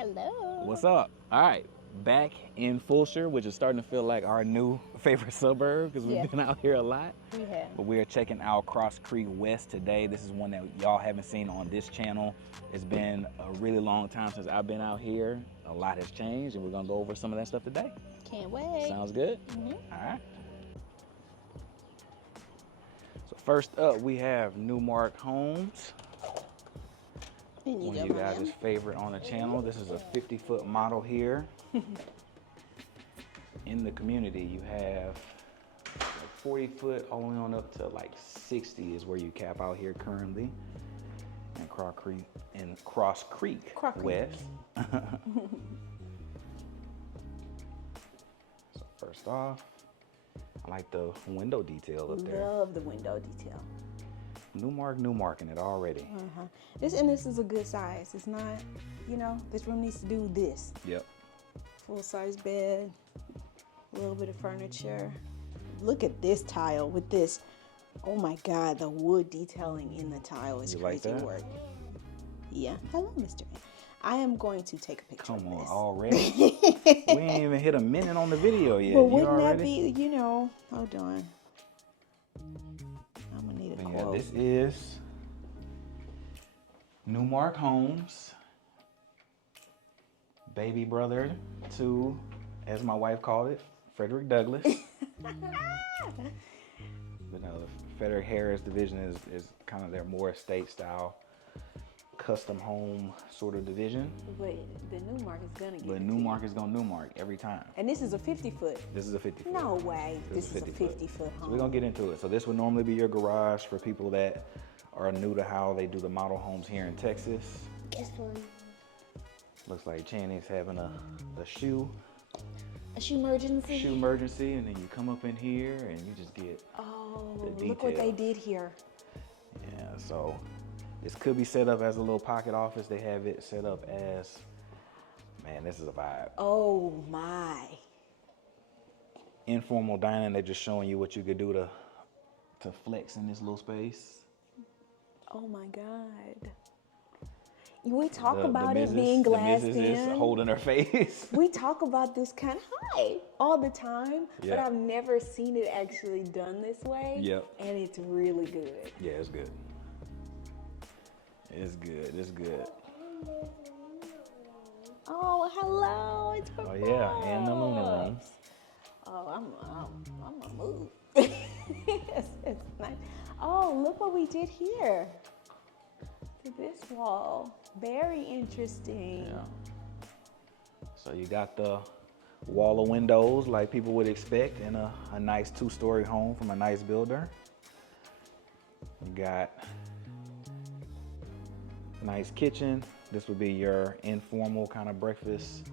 Hello. What's up? All right, back in Fulshear, which is starting to feel like our new favorite suburb because we've been out here a lot. We have. But we are checking out Cross Creek West today. This is one that y'all haven't seen on this channel. It's been a really long time since I've been out here. A lot has changed, and we're gonna go over some of that stuff today. Can't wait. Sounds good? All right. So first up, we have Newmark Homes. One of you guys' favorite on the channel. This is a 50-foot model here. In the community, you have like 40 foot all the way on up to like 60 is where you cap out here currently. And Cross Creek West. So first off, I like the window detail up there. Love the window detail. Newmarking it already. This is a good size. It's not, this room needs to do this. Yep. Full-size bed, a little bit of furniture. Look at this tile with this. Oh my God, the wood detailing in the tile is crazy work. Yeah. Hello, Mr. A. I am going to take a picture of this. Come on, already? We ain't even hit a minute on the video yet. But wouldn't that be, hold on. I'm gonna need a quote. Yeah, this is Newmark Homes, baby brother to, as my wife called it, Frederick Douglass. But no, the Frederick Harris division is kind of their more estate style, custom home sort of division. But the Newmark is gonna get But Newmark is gonna Newmark every time. And this is a 50-foot. This is a 50-foot. No way. This is a 50-foot home. So we're gonna get into it. So this would normally be your garage for people that are new to how they do the model homes here in Texas. Guess one. Looks like Channy's having a shoe emergency. and then you come up in here and you just get the detail. Look what they did here. Yeah, so this could be set up as a little pocket office. They have it set up as, man, this is a vibe. Oh my. Informal dining, they're just showing you what you could do to flex in this little space. Oh my God. We talk about it being glassed in. The missus is holding her face. We talk about this kind of all the time, Yeah. but I've never seen it actually done this way. Yep. And it's really good. Yeah, it's good. It's good. It's good. Oh, hello. It's for yeah, and the Luna rooms. Oh, I'm gonna move. it's nice. Oh, look what we did here. To this wall. Very interesting. Yeah. So you got the wall of windows like people would expect in a nice 2-story home from a nice builder. You got nice kitchen. This would be your informal kind of breakfast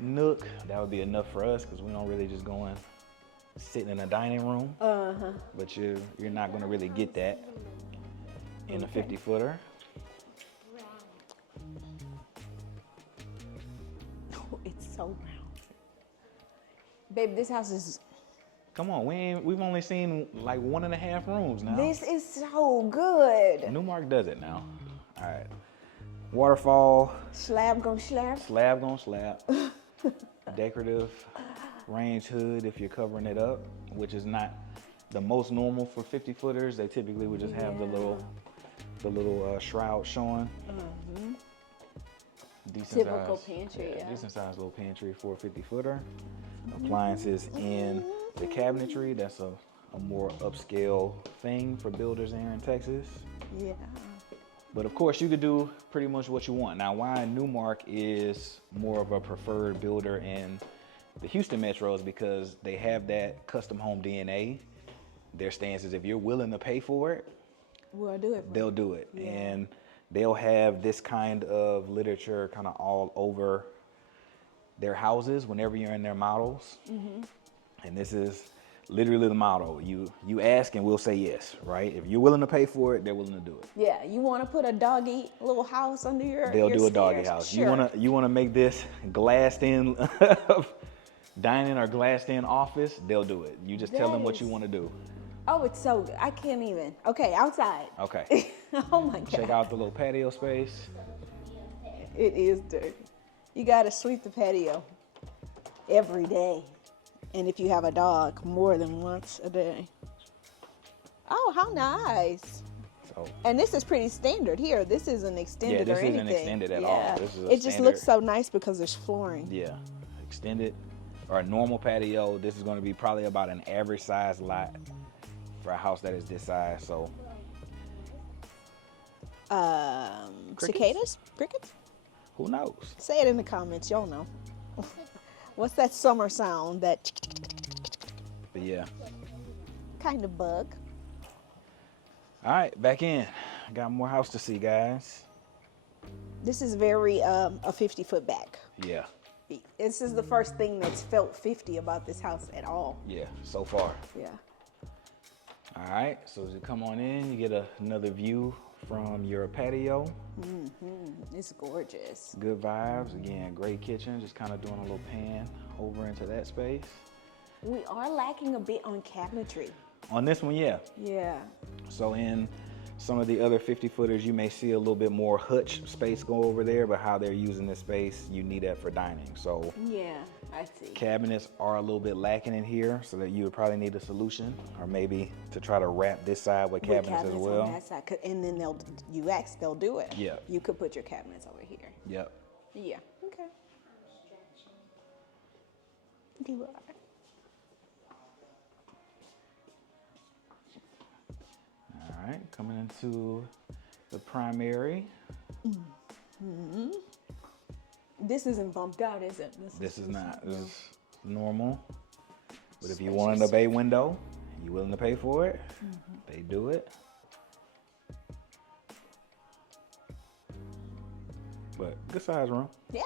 nook. That would be enough for us because we don't really just go in sitting in a dining room. But you're not going to really get that in a 50-footer. Oh, it's so round. Babe, this house is... Come on, we've only seen like 1.5 rooms now. This is so good. Newmark does it now. All right. Waterfall. Slab gon' slab. Slab gon' slab. Decorative range hood if you're covering it up, which is not the most normal for 50-footers. They typically would just have the little shroud showing. Typical pantry, yeah. Decent sized little pantry for a 50-footer. Appliances in the cabinetry. That's a more upscale thing for builders here in Texas. Yeah. But of course, you could do pretty much what you want. Now, why Newmark is more of a preferred builder in the Houston metro is because they have that custom home DNA. Their stance is if you're willing to pay for it, we'll do it. They'll do it. Yeah. And they'll have this kind of literature kind of all over their houses whenever you're in their models. And this is literally the motto. You ask and we'll say yes, right? If you're willing to pay for it, they're willing to do it. Yeah, you want to put a doggy little house under your They'll do a stairs. doggy house. Sure. You wanna make this glassed in dining or glassed in office, they'll do it. You just tell them what you want to do. Oh, it's so good. I can't even. Okay, outside. Okay. Oh my God. Check out the little patio space. It is dirty. You got to sweep the patio every day. And if you have a dog, more than once a day. Oh, how nice. So, and this is pretty standard here. This isn't extended or anything. Yeah, this isn't extended at all. This is it just looks so nice because there's flooring. Yeah, extended or a normal patio. This is going to be probably about an average size lot for a house that is this size. So, cicadas? Crickets? Who knows? Say it in the comments. Y'all know. What's that summer sound? That. But yeah. Kind of bug. All right, back in. Got more house to see, guys. This is very a 50-foot back. Yeah. This is the first thing that's felt 50 about this house at all. Yeah, so far. Yeah. All right, so as you come on in, you get another view from your patio. It's gorgeous. Good vibes. Again, great kitchen. Just kind of doing a little pan over into that space. We are lacking a bit on cabinetry. On this one, yeah. Yeah. So in some of the other 50-footers, you may see a little bit more hutch space go over there, but how they're using this space, you need that for dining. So yeah, I see. Cabinets are a little bit lacking in here, so that you would probably need a solution, or maybe to try to wrap this side with cabinets as well. On that side, and then they'll do it. Yeah. You could put your cabinets over here. Yep. Yeah. Okay. You are. All right, coming into the primary. This isn't bumped out, is it? This is not. This is normal. But if you wanted a bay window, and you're willing to pay for it, they do it. But good size room. Yeah.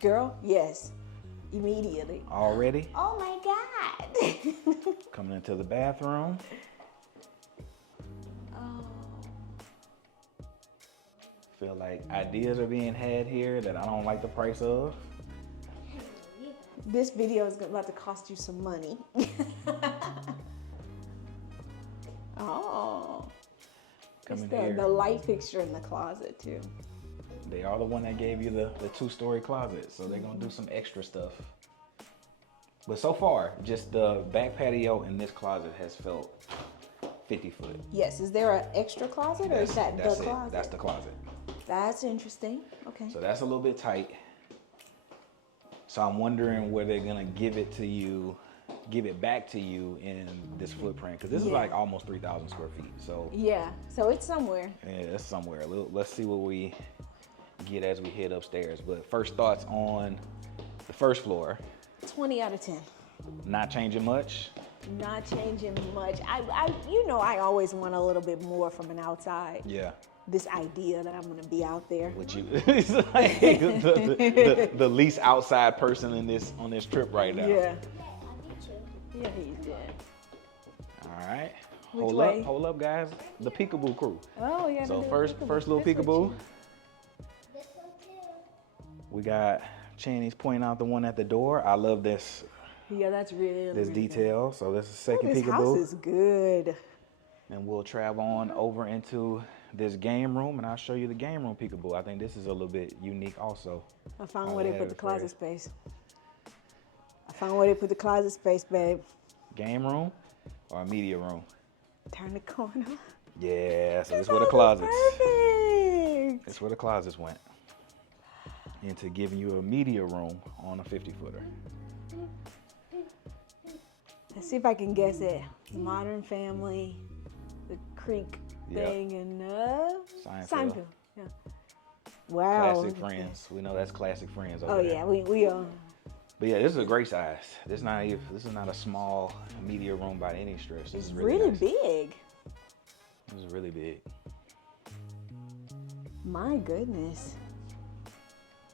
Girl, yes. Immediately. Already. Oh my God. Coming into the bathroom. Feel like ideas are being had here that I don't like the price of. This video is about to cost you some money. Oh. Coming it's here. The light fixture in the closet too. They are the one that gave you the two-story closet, so they're gonna do some extra stuff. But so far, just the back patio in this closet has felt 50 foot. Yes, is there an extra closet or is that the closet? That's the closet. That's interesting. Okay. So that's a little bit tight. So I'm wondering where they're gonna give it back to you in this footprint, because this is like almost 3,000 square feet. So yeah, so it's somewhere. Yeah, it's somewhere. Let's see what we get as we head upstairs. But first thoughts on the first floor. 20 out of 10. Not changing much. Not changing much. I always want a little bit more from an outside. Yeah. This idea that I'm gonna be out there. With you, it's like the least outside person on this trip right now. Yeah. Yeah, he's dead. All right. Hold up, guys. The peekaboo crew. Oh yeah. So first little peekaboo. We got Channy's pointing out the one at the door. I love this. Yeah, that's really detail. So this is the second peekaboo. This house is good. And we'll travel on over into this game room, and I'll show you the game room peekaboo. I think this is a little bit unique also. I found where they put the closet space. Babe. Game room or a media room? Turn the corner. Yeah, so this is where the closets. Perfect. It's where the closets went. Into giving you a media room on a 50-footer. Let's see if I can guess it. Modern Family, the creek thing, and Seinfeld. Yeah. Wow. Classic Friends. We know that's Classic Friends. Oh there. yeah, we are. But yeah, this is a great size. This is not a small media room by any stretch. This is really nice. Big. This is really big. My goodness.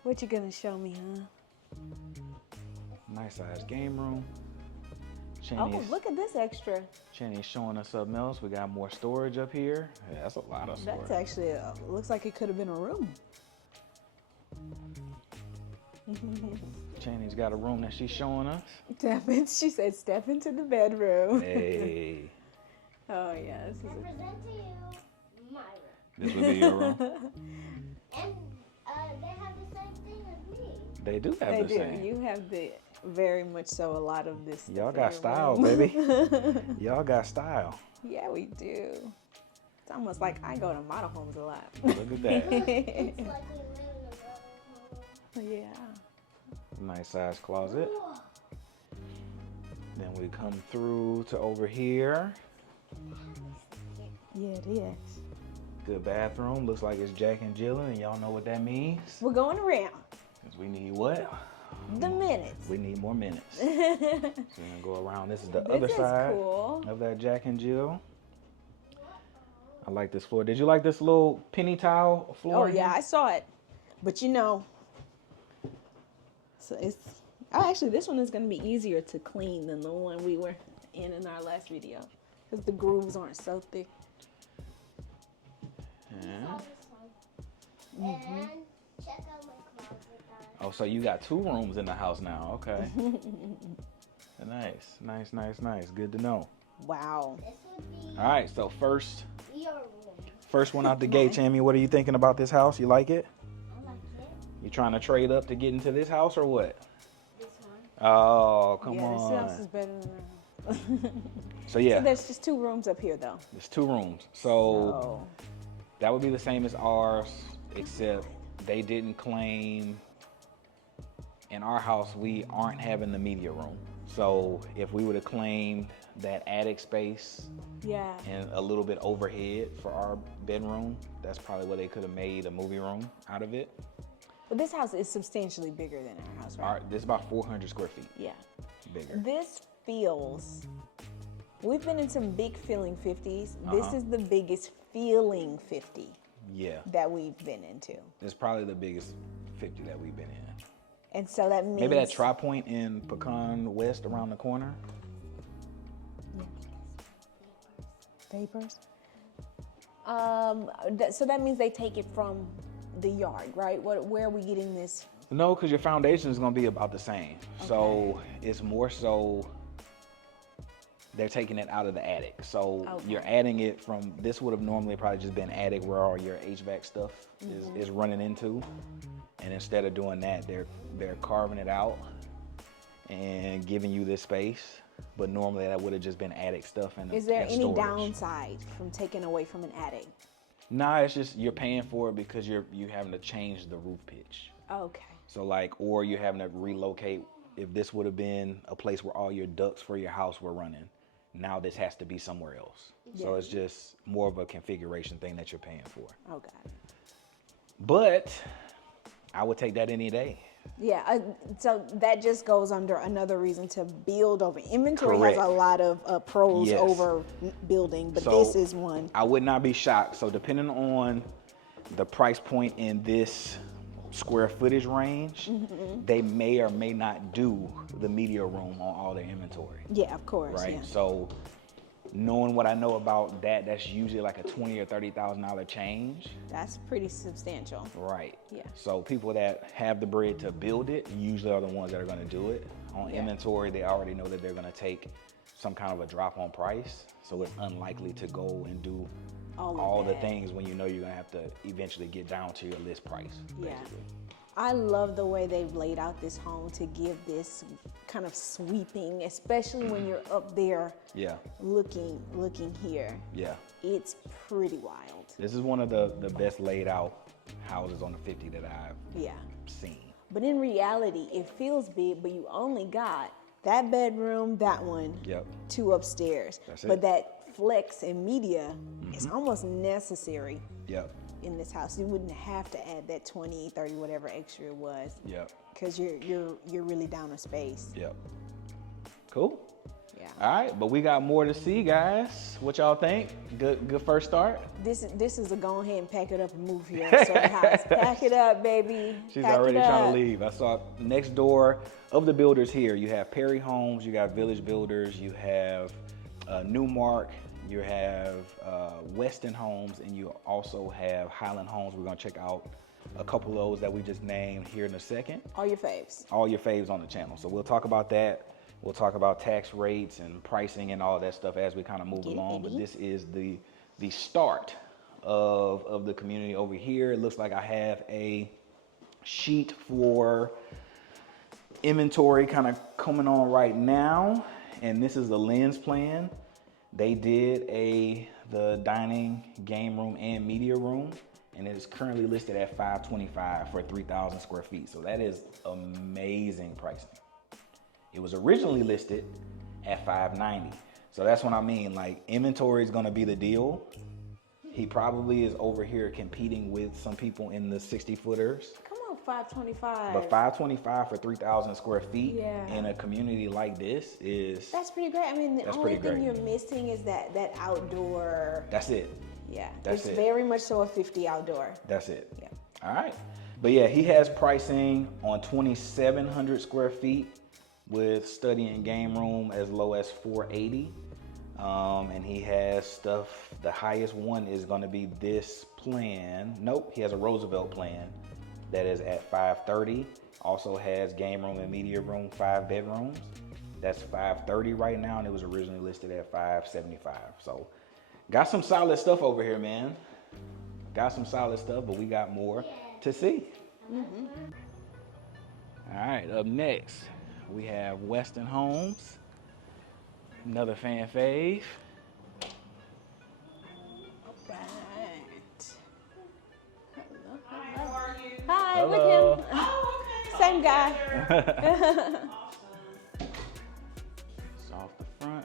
What you gonna show me, huh? Nice size game room. Look at this extra. Channy's showing us something else. We got more storage up here. Yeah, that's a lot of storage. That's actually, looks like it could have been a room. Channy's got a room that she's showing us. She said, step into the bedroom. Hey. Oh, yeah. I present to you my room. This would be your room? And they have They do have They the do. same. You have very much so a lot of this stuff. Y'all in got your style, room. baby. Y'all got style. Yeah, we do. It's almost like I go to model homes a lot. Look at that. It's like we live in a model home. Yeah. Nice size closet. Then we come through to over here. Yeah, it is. Good bathroom. Looks like it's Jack and Jill, and y'all know what that means. We're going around. Because we need what? The minutes. We need more minutes. So we're gonna go around. This is the other This is side cool. of that Jack and Jill. I like this floor. Did you like this little penny tile floor? Oh yeah, I saw it. But you know, so it's actually this one is going to be easier to clean than the one we were in our last video because the grooves aren't so thick. Yeah. And check out my closet. Oh, so you got 2 rooms in the house now. Okay. Nice. Good to know. Wow. This would be All right, so your room. first one out the gate, Tammy, what are you thinking about this house? You like it? I like it. You trying to trade up to get into this house or what? This one. Oh, come Yeah, this house is on. better than So yeah, So there's just 2 rooms up here though. there's 2 rooms. So So that would be the same as ours, except they didn't claim. In our house, we aren't having the media room. So if we would have claimed that attic space yeah. and a little bit overhead for our bedroom, that's probably what they could have made a movie room out of it. But this house is substantially bigger than our house, right? This is about 400 square feet Yeah. bigger. This feels. We've been in some big feeling 50s. This is the biggest feeling 50 Yeah, that we've been into. it's probably the biggest 50 that we've been in. And so that means Maybe that Tri Point in Pecan West around the corner. vapors. So that means they take it from the yard, right? Where are we getting this? No, because your foundation is going to be about the same. So it's more so they're taking it out of the attic. So you're adding it from, this would have normally probably just been attic where all your HVAC stuff is running into. And instead of doing that, they're carving it out and giving you this space. But normally that would have just been attic stuff. And Is there and any storage. downside from taking away from an attic? Nah, it's just you're paying for it because you're having to change the roof pitch. Okay. So like, or you're having to relocate. If this would have been a place where all your ducts for your house were running, now this has to be somewhere else. So it's just more of a configuration thing that you're paying for. Okay. But I would take that any day. Yeah, so that just goes under another reason to build over. Inventory Correct. has a lot of pros Yes. over building, but So this is one. I would not be shocked. So depending on the price point in this square footage range, they may or may not do the media room on all their inventory. Yeah, of course. Right. Yeah. So knowing what I know about that, that's usually like a $20,000 or $30,000 change. That's pretty substantial. Right. Yeah. So people that have the bread to build it usually are the ones that are going to do it. On inventory, they already know that they're going to take some kind of a drop on price. So it's unlikely to go and do all the things when you know you're going to have to eventually get down to your list price. Yeah. Basically. I love the way they've laid out this home to give this kind of sweeping, especially when you're up there Yeah. looking here. Yeah. It's pretty wild. This is one of the best laid out houses on the 50 that I've Yeah. seen. But in reality, it feels big, but you only got that bedroom, that one, Yep. 2 upstairs. That's But it. that flex and media is almost necessary Yep. in this house. You wouldn't have to add that 20, 30, whatever extra it was, Yep. because you're really down a space. Yep. Cool. Yeah. All right, but we got more to see, guys. What y'all think? Good first start. This is a go ahead and pack it up and move here sort of house. Pack it up, baby. She's Pack already it trying up. to leave. I saw next door of the builders here. You have Perry Homes, you got Village Builders, you have Newmark, you have Westin Homes, and you also have Highland Homes. We're gonna check out a couple of those that we just named here in a second. All your faves. All your faves on the channel. So we'll talk about that. We'll talk about tax rates and pricing and all that stuff as we kind of move along. But this is the start of the community over here. It looks like I have a sheet for inventory kind of coming on right now, and this is the lens plan. They did the dining, game room, and media room, and it is currently listed at $525 for 3,000 square feet. So that is amazing pricing. It was originally listed at $590. So that's what I mean. Like, inventory is gonna be the deal. He probably is over here competing with some people in the 60-footers. Come on, $525. But $525 for 3,000 square feet Yeah. in a community like this is... That's pretty great. I mean, the That's only pretty thing great. you're missing is that outdoor. That's it. Yeah, That's it's it. very much so a 50 outdoor. That's it. Yeah. All right. But yeah, he has pricing on 2,700 square feet with study and game room as low as $480. And he has stuff, the highest one is gonna be this plan. Nope, he has a Roosevelt plan that is at $530. Also has game room and media room, 5 bedrooms. That's $530 right now, and it was originally listed at $575. So got some solid stuff over here, man. Got some solid stuff, but we got more to see. Mm-hmm. All right, up next, we have Westin Homes. Another fan fave. All right. Hello. Hi, how are you? Hi, Hello. with him. Oh, okay. Same guy. It's off the front.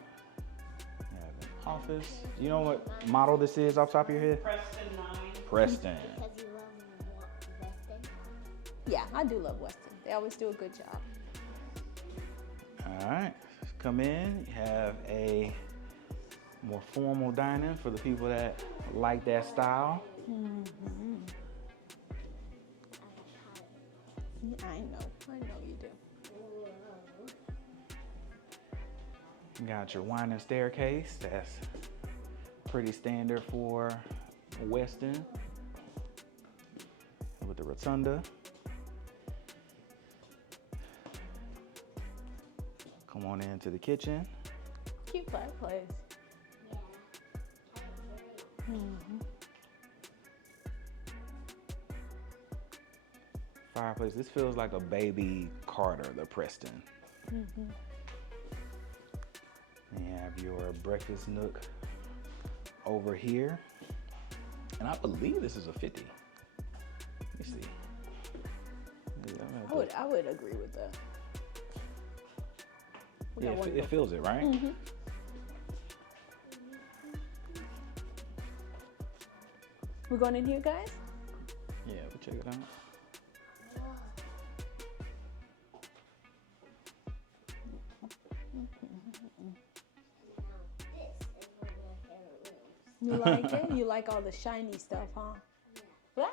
We have an office. You know what model this is off the top of your head? Preston 9. Preston. Because you love Weston. Yeah, I do love Weston. They always do a good job. All right, come in. You have a more formal dining for the people that like that style. Mm-hmm. I know you do. You got your winding staircase. That's pretty standard for Weston. With the rotunda. Come on into the kitchen. Cute fireplace. Mm-hmm. Fireplace. This feels like a baby Carter, the Preston. Mm-hmm. You have your breakfast nook over here. And I believe this is a 50. Let me see. I would agree with that. Yeah, it feels it, right? Mm-hmm. We're going in here, guys? Yeah, we'll check it out. You like it? You like all the shiny stuff, huh? Yeah.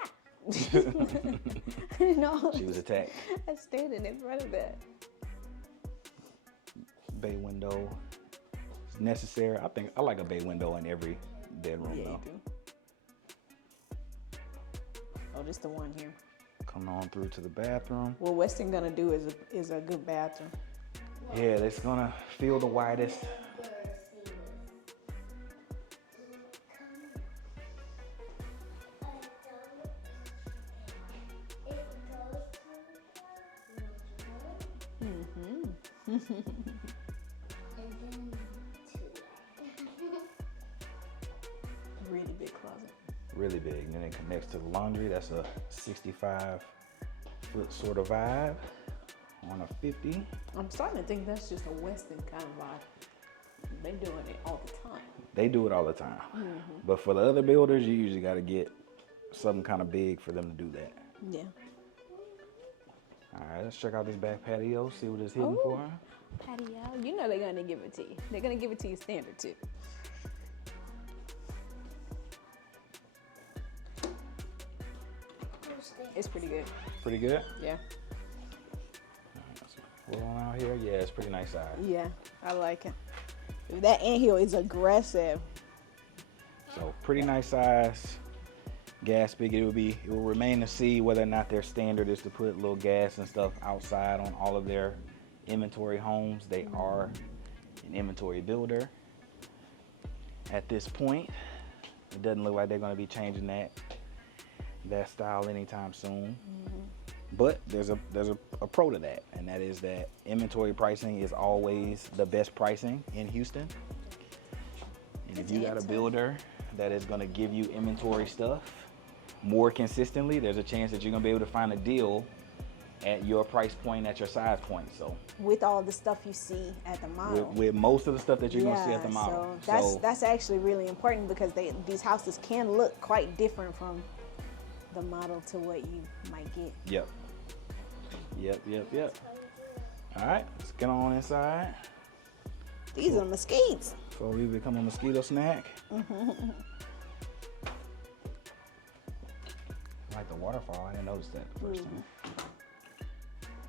No. She was attacked. I standing in front of that. Bay window is necessary. I like a bay window in every bedroom Yeah, though. you do. Oh, just the one here. Come on through to the bathroom. What Weston gonna do is a good bathroom. Yeah, it's gonna feel the widest. Really big closet. Really big. And then it connects to the laundry. That's a 65-foot sort of vibe on a 50. I'm starting to think that's just a Weston kind of vibe. They're doing it all the time. They do it all the time. Mm-hmm. But for the other builders, you usually got to get something kind of big for them to do that. Yeah. All right, let's check out this back patio, see what it's hitting Oh. for. Patio. You know they're gonna give it to you. They're gonna give it to you standard too. It's pretty good. Pretty good? Yeah. Roll on out here. Yeah, it's pretty nice size. Yeah, I like it. That anthill is aggressive. So pretty nice size gas spigot. It will remain to see whether or not their standard is to put little gas and stuff outside on all of their inventory homes. They are an inventory builder. At this point, it doesn't look like they're going to be changing that style anytime soon. But there's a pro to that, and that is that inventory pricing is always the best pricing in Houston. And if you got a builder that is going to give you inventory stuff more consistently, there's a chance that you're going to be able to find a deal at your price point, at your size point. So with all the stuff you see at the model, with most of the stuff that you're going to see at the model, so that's actually really important, because these houses can look quite different from the model to what you might get. Yep. All right, let's get on inside. These are mesquites. Before we become a mosquito snack. I like the waterfall. I didn't notice that the first time.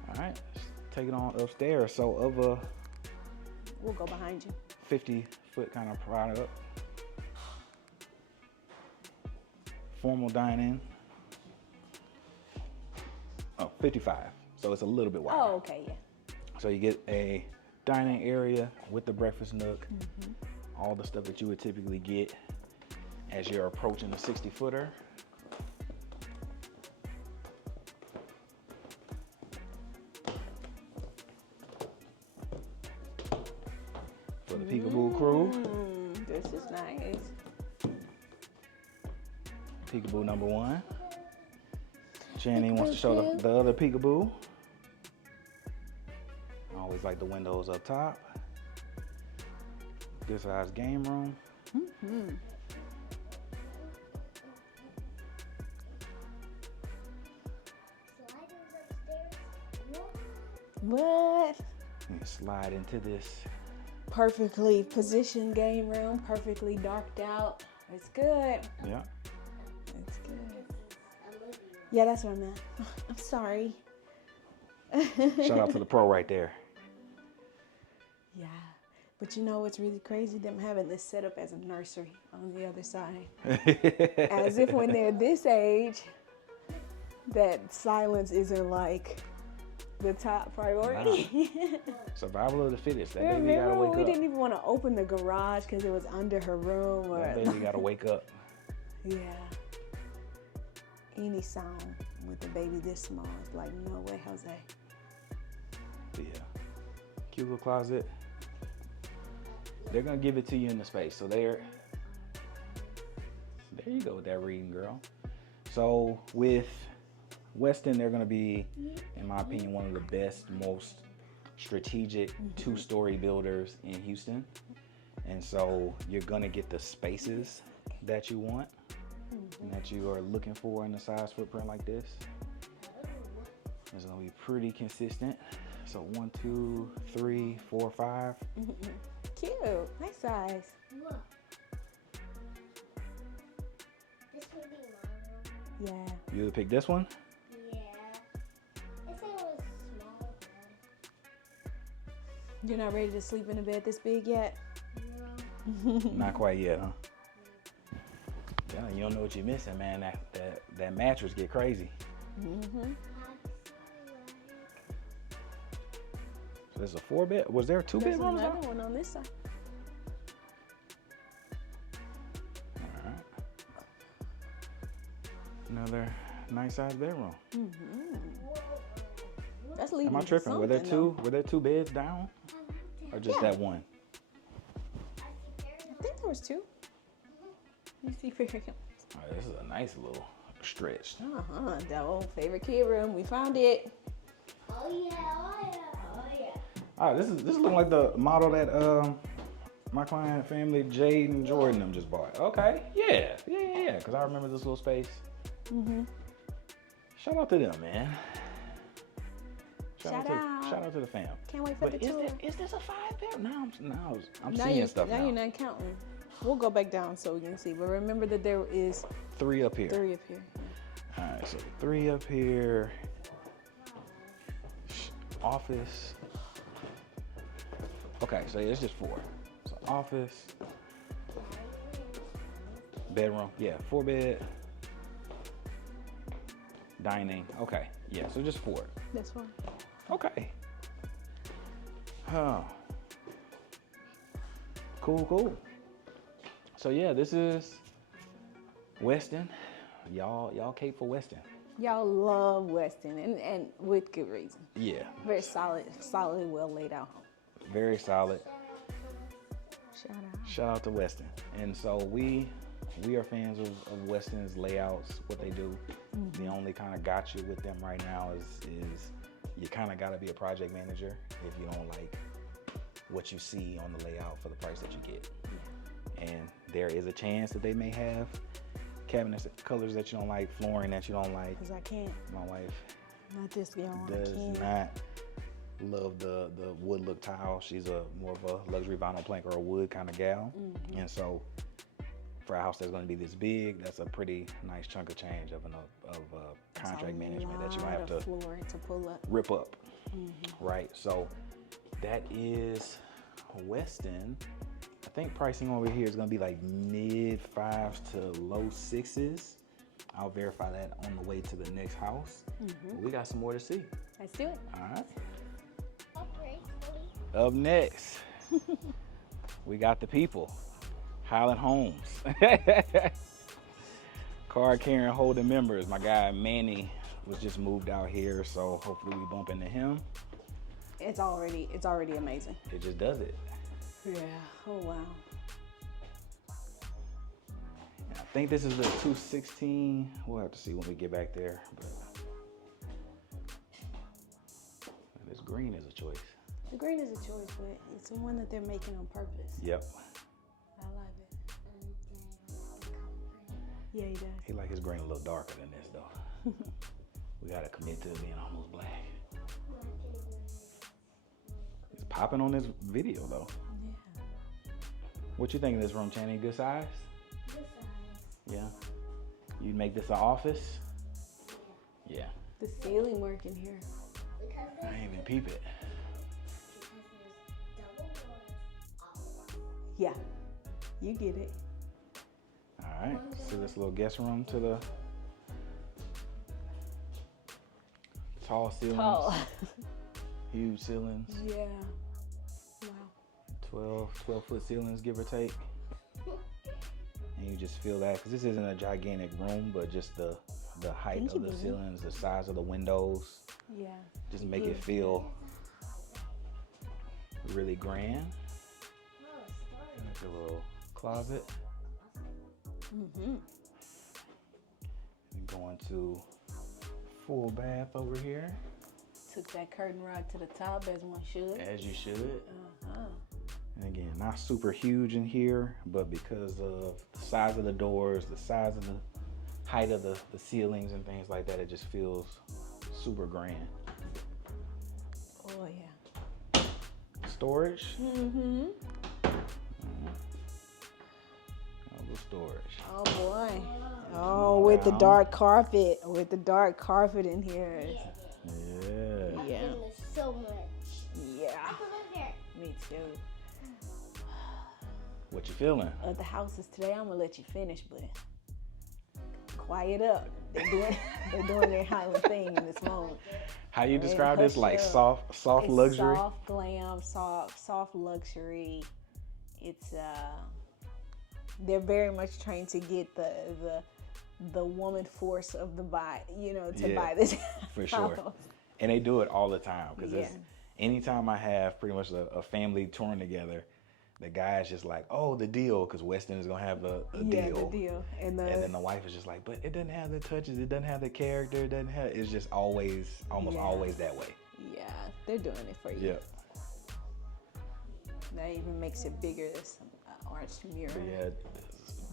All right, let's take it on upstairs. So of a, we'll go behind you. 50-foot kind of product. Formal dining. Oh, 55. So it's a little bit wider. Oh, okay, yeah. So you get a dining area with the breakfast nook, all the stuff that you would typically get as you're approaching the 60-footer. For the Peekaboo crew. This is nice. Peekaboo number 1. Jenny wants to show the other Peekaboo. I always like the windows up top. Good size game room. What? And slide into this. Perfectly positioned game room, perfectly darked out. It's good. Yeah. It's good. Yeah, that's what I meant. I'm sorry. Shout out to the pro right there. Yeah. But you know what's really crazy? Them having this set up as a nursery on the other side. As if when they're this age, that silence isn't like the top priority. Nah. Survival of the fittest. That baby Remember gotta wake when we up. didn't even want to open the garage because it was under her room? Or That baby gotta wake up. yeah. Any sound with the baby this small is like, no way, Jose. Yeah. Cute little closet. They're gonna give it to you in the space. So there you go with that reading, girl. So with Westin, they're gonna be, in my opinion, one of the best, most strategic two-story builders in Houston. And so you're gonna get the spaces that you want and that you are looking for in a size footprint like this. It's gonna be pretty consistent. So 1, 2, 3, 4, 5. Cute. Nice size. Look. This would be my room. Yeah. You would pick this one? Yeah. If it was small bed. You're not ready to sleep in a bed this big yet? No. Not quite yet, huh? Yeah, you don't know what you're missing, man. That mattress get crazy. So there's a 4-bed. Was there a 2-bedroom? There's another one on this side. All right. Another nice size bedroom. That's leading Am I to tripping? Were there something, two? Were there 2 beds down, or just that one? I think there was 2. You see, figure it out. Oh, this is a nice little stretch. The old favorite kid room. We found it. Oh yeah, oh yeah, oh yeah. All right, this looking like the model that my client family Jade and Jordan them just bought. Okay, yeah. Because I remember this little space. Shout out to them, man. Shout out to the fam. Can't wait for the tour. Is this a 5-bed? Now I'm seeing stuff now. Now you're not counting. We'll go back down so we can see. But remember that there is 3 up here. 3 up here. All right, so 3 up here. Office. Okay, so it's just 4. So office, bedroom, yeah, 4-bed, dining. Okay, yeah, so just 4. That's one. Okay. Huh. Cool. So yeah, this is Westin. Y'all cape for Westin. Y'all love Weston, and with good reason. Yeah. Very solid, well laid out home. Very solid. Shout out to Weston. And so we are fans of Weston's layouts, what they do. The only kind of gotcha with them right now is you kind of got to be a project manager if you don't like what you see on the layout for the price that you get. And there is a chance that they may have cabinets, colors that you don't like, flooring that you don't like. Because I can't. My wife Not this girl. does not love the wood look tile. She's more of a luxury vinyl plank or a wood kind of gal. And so for a house that's going to be this big, that's a pretty nice chunk of change of contract management that you have to flooring to pull up. rip up. Right. So that is Weston. I think pricing over here is going to be like mid 5s to low 6s. I'll verify that on the way to the next house. We got some more to see. Let's do it. All right. Okay. Up next, we got the people, Highland Homes. Card carrying holding members. My guy Manny was just moved out here, so hopefully we bump into him. It's already amazing. It just does it. Yeah. Oh wow. I think this is the 216. We'll have to see when we get back there. But this green is a choice. The green is a choice, but it's the one that they're making on purpose. Yep. I like it. Yeah, he does. He like his green a little darker than this though. We gotta commit to it being almost black. It's popping on this video though. Yeah. What you think of this room, Channing? Good size? Good size. Yeah. You'd make this an office? Yeah. The ceiling work in here. Because I there's, didn't even peep it. double doors. Yeah. You get it. All right. See this little guest room to the tall ceilings. Tall. Huge ceilings. Yeah. Wow. 12-foot ceilings, give or take. And you just feel that, because this isn't a gigantic room, but just the height of the ceilings, the size of the windows, Yeah. just make it feel really grand. Like a little closet. And going to full bath over here. Took that curtain rod to the top as one should. As you should. And again, not super huge in here, but because of the size of the doors, the size of the height of the ceilings and things like that, it just feels super grand. Oh yeah. Storage. A little storage. Oh boy. Oh, with the dark carpet. With the dark carpet in here. Yeah. Yeah. Goodness, so much. Yeah. I can live here. Me too. What you feeling? At the houses today, I'm gonna let you finish, but quiet up. They're doing their Highland thing in this moment. How you describe this? Like It's soft luxury? Soft glam, soft luxury. It's they're very much trying to get the woman force of the buy, to buy this For sure. house. And they do it all the time, because Yeah. anytime I have pretty much a family touring together, the guy's just like, oh, the deal, because Weston is gonna have a Yeah, deal. the deal. And And then the wife is just like, but it doesn't have the touches, it doesn't have the character, it's just almost always that way. yeah, they're doing it for you. Yep. That even makes it bigger. This arched mirror. But yeah,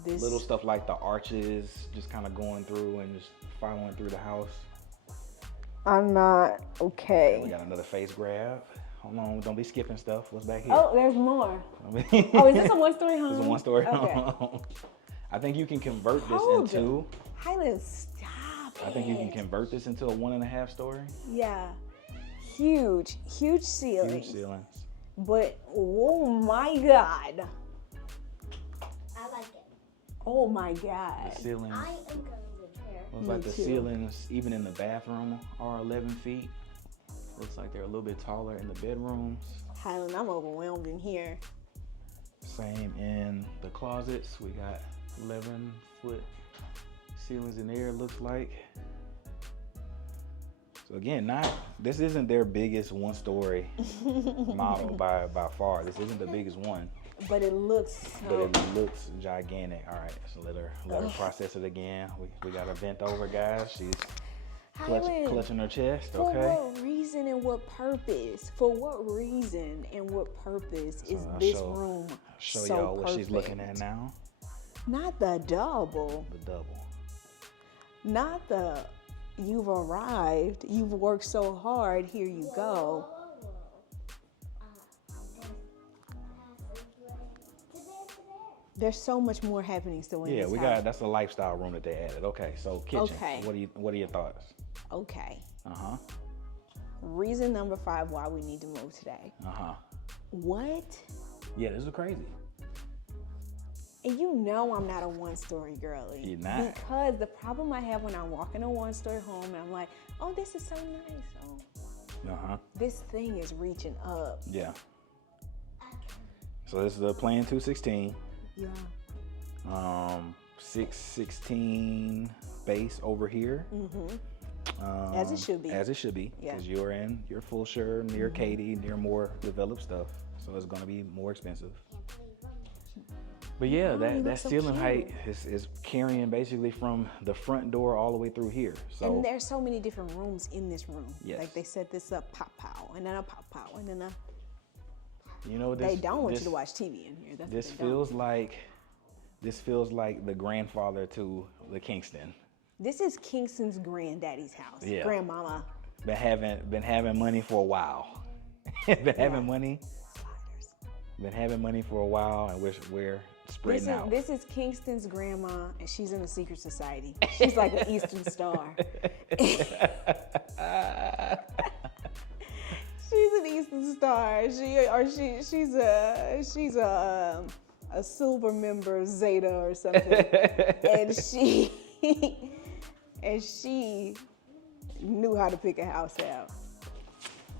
This little stuff like the arches just kind of going through and just following through the house. I'm not We okay. got another face grab. Hold on, don't be skipping stuff. What's back here? Oh, there's more. This Oh, is this a one-story home? is a one-story Okay. home. I think you can convert this Hold into. Highland, stop it. I think you can convert this into a 1.5 story. Yeah. Huge ceilings. Huge ceilings. But, oh my God. I like it. Oh my God. The ceilings. I am going to live here. Looks Me like the too. ceilings, even in the bathroom, are 11 feet. Looks like they're a little bit taller in the bedrooms. Highland, I'm overwhelmed in here. Same in the closets. We got 11-foot ceilings in there, looks like. So again, this isn't their biggest one-story model by far. This isn't the biggest one. But it looks gigantic. All right, so let her process it again. We got her bent over, guys. She's clutching her chest. For Okay. what reason and what purpose? For what reason and what purpose is this room show so y'all what perfect? she's looking at now. Not the double. The double. Not the you've arrived. You've worked so hard. Here you go. There's so much more happening still in this house. That's a lifestyle room that they added. Okay, so kitchen. Okay. What are your thoughts? Okay. Uh-huh. Reason number 5 why we need to move today. Uh-huh. What? Yeah, this is crazy. And you know I'm not a one-story girly. You're not? Because the problem I have when I walk in a one-story home and I'm like, oh, this is so nice. Oh, Uh-huh. this thing is reaching up. Yeah. So this is a plan 216. Yeah. 616 base over here. Mm-hmm. As it should be. As it should be. Yeah. Because you're in your Fulshear, near Katy, near more developed stuff. So it's going to be more expensive. But yeah, that so ceiling cute. height is carrying basically from the front door all the way through here. So And there's so many different rooms in this room. Yes. Like they set this up pow, and then a pow, and then a... you know They don't want you to watch TV in here. That's This what they don't. feels like the grandfather to the Kingston. This is Kingston's granddaddy's house. Yeah. Grandmama. Been having money for a while. Having money. Been having money for a while, and we're spreading out. This is Kingston's grandma, and she's in the secret society. She's like an Eastern Star. She's an Eastern Star. She's a silver member, Zeta or something. and she knew how to pick a house out.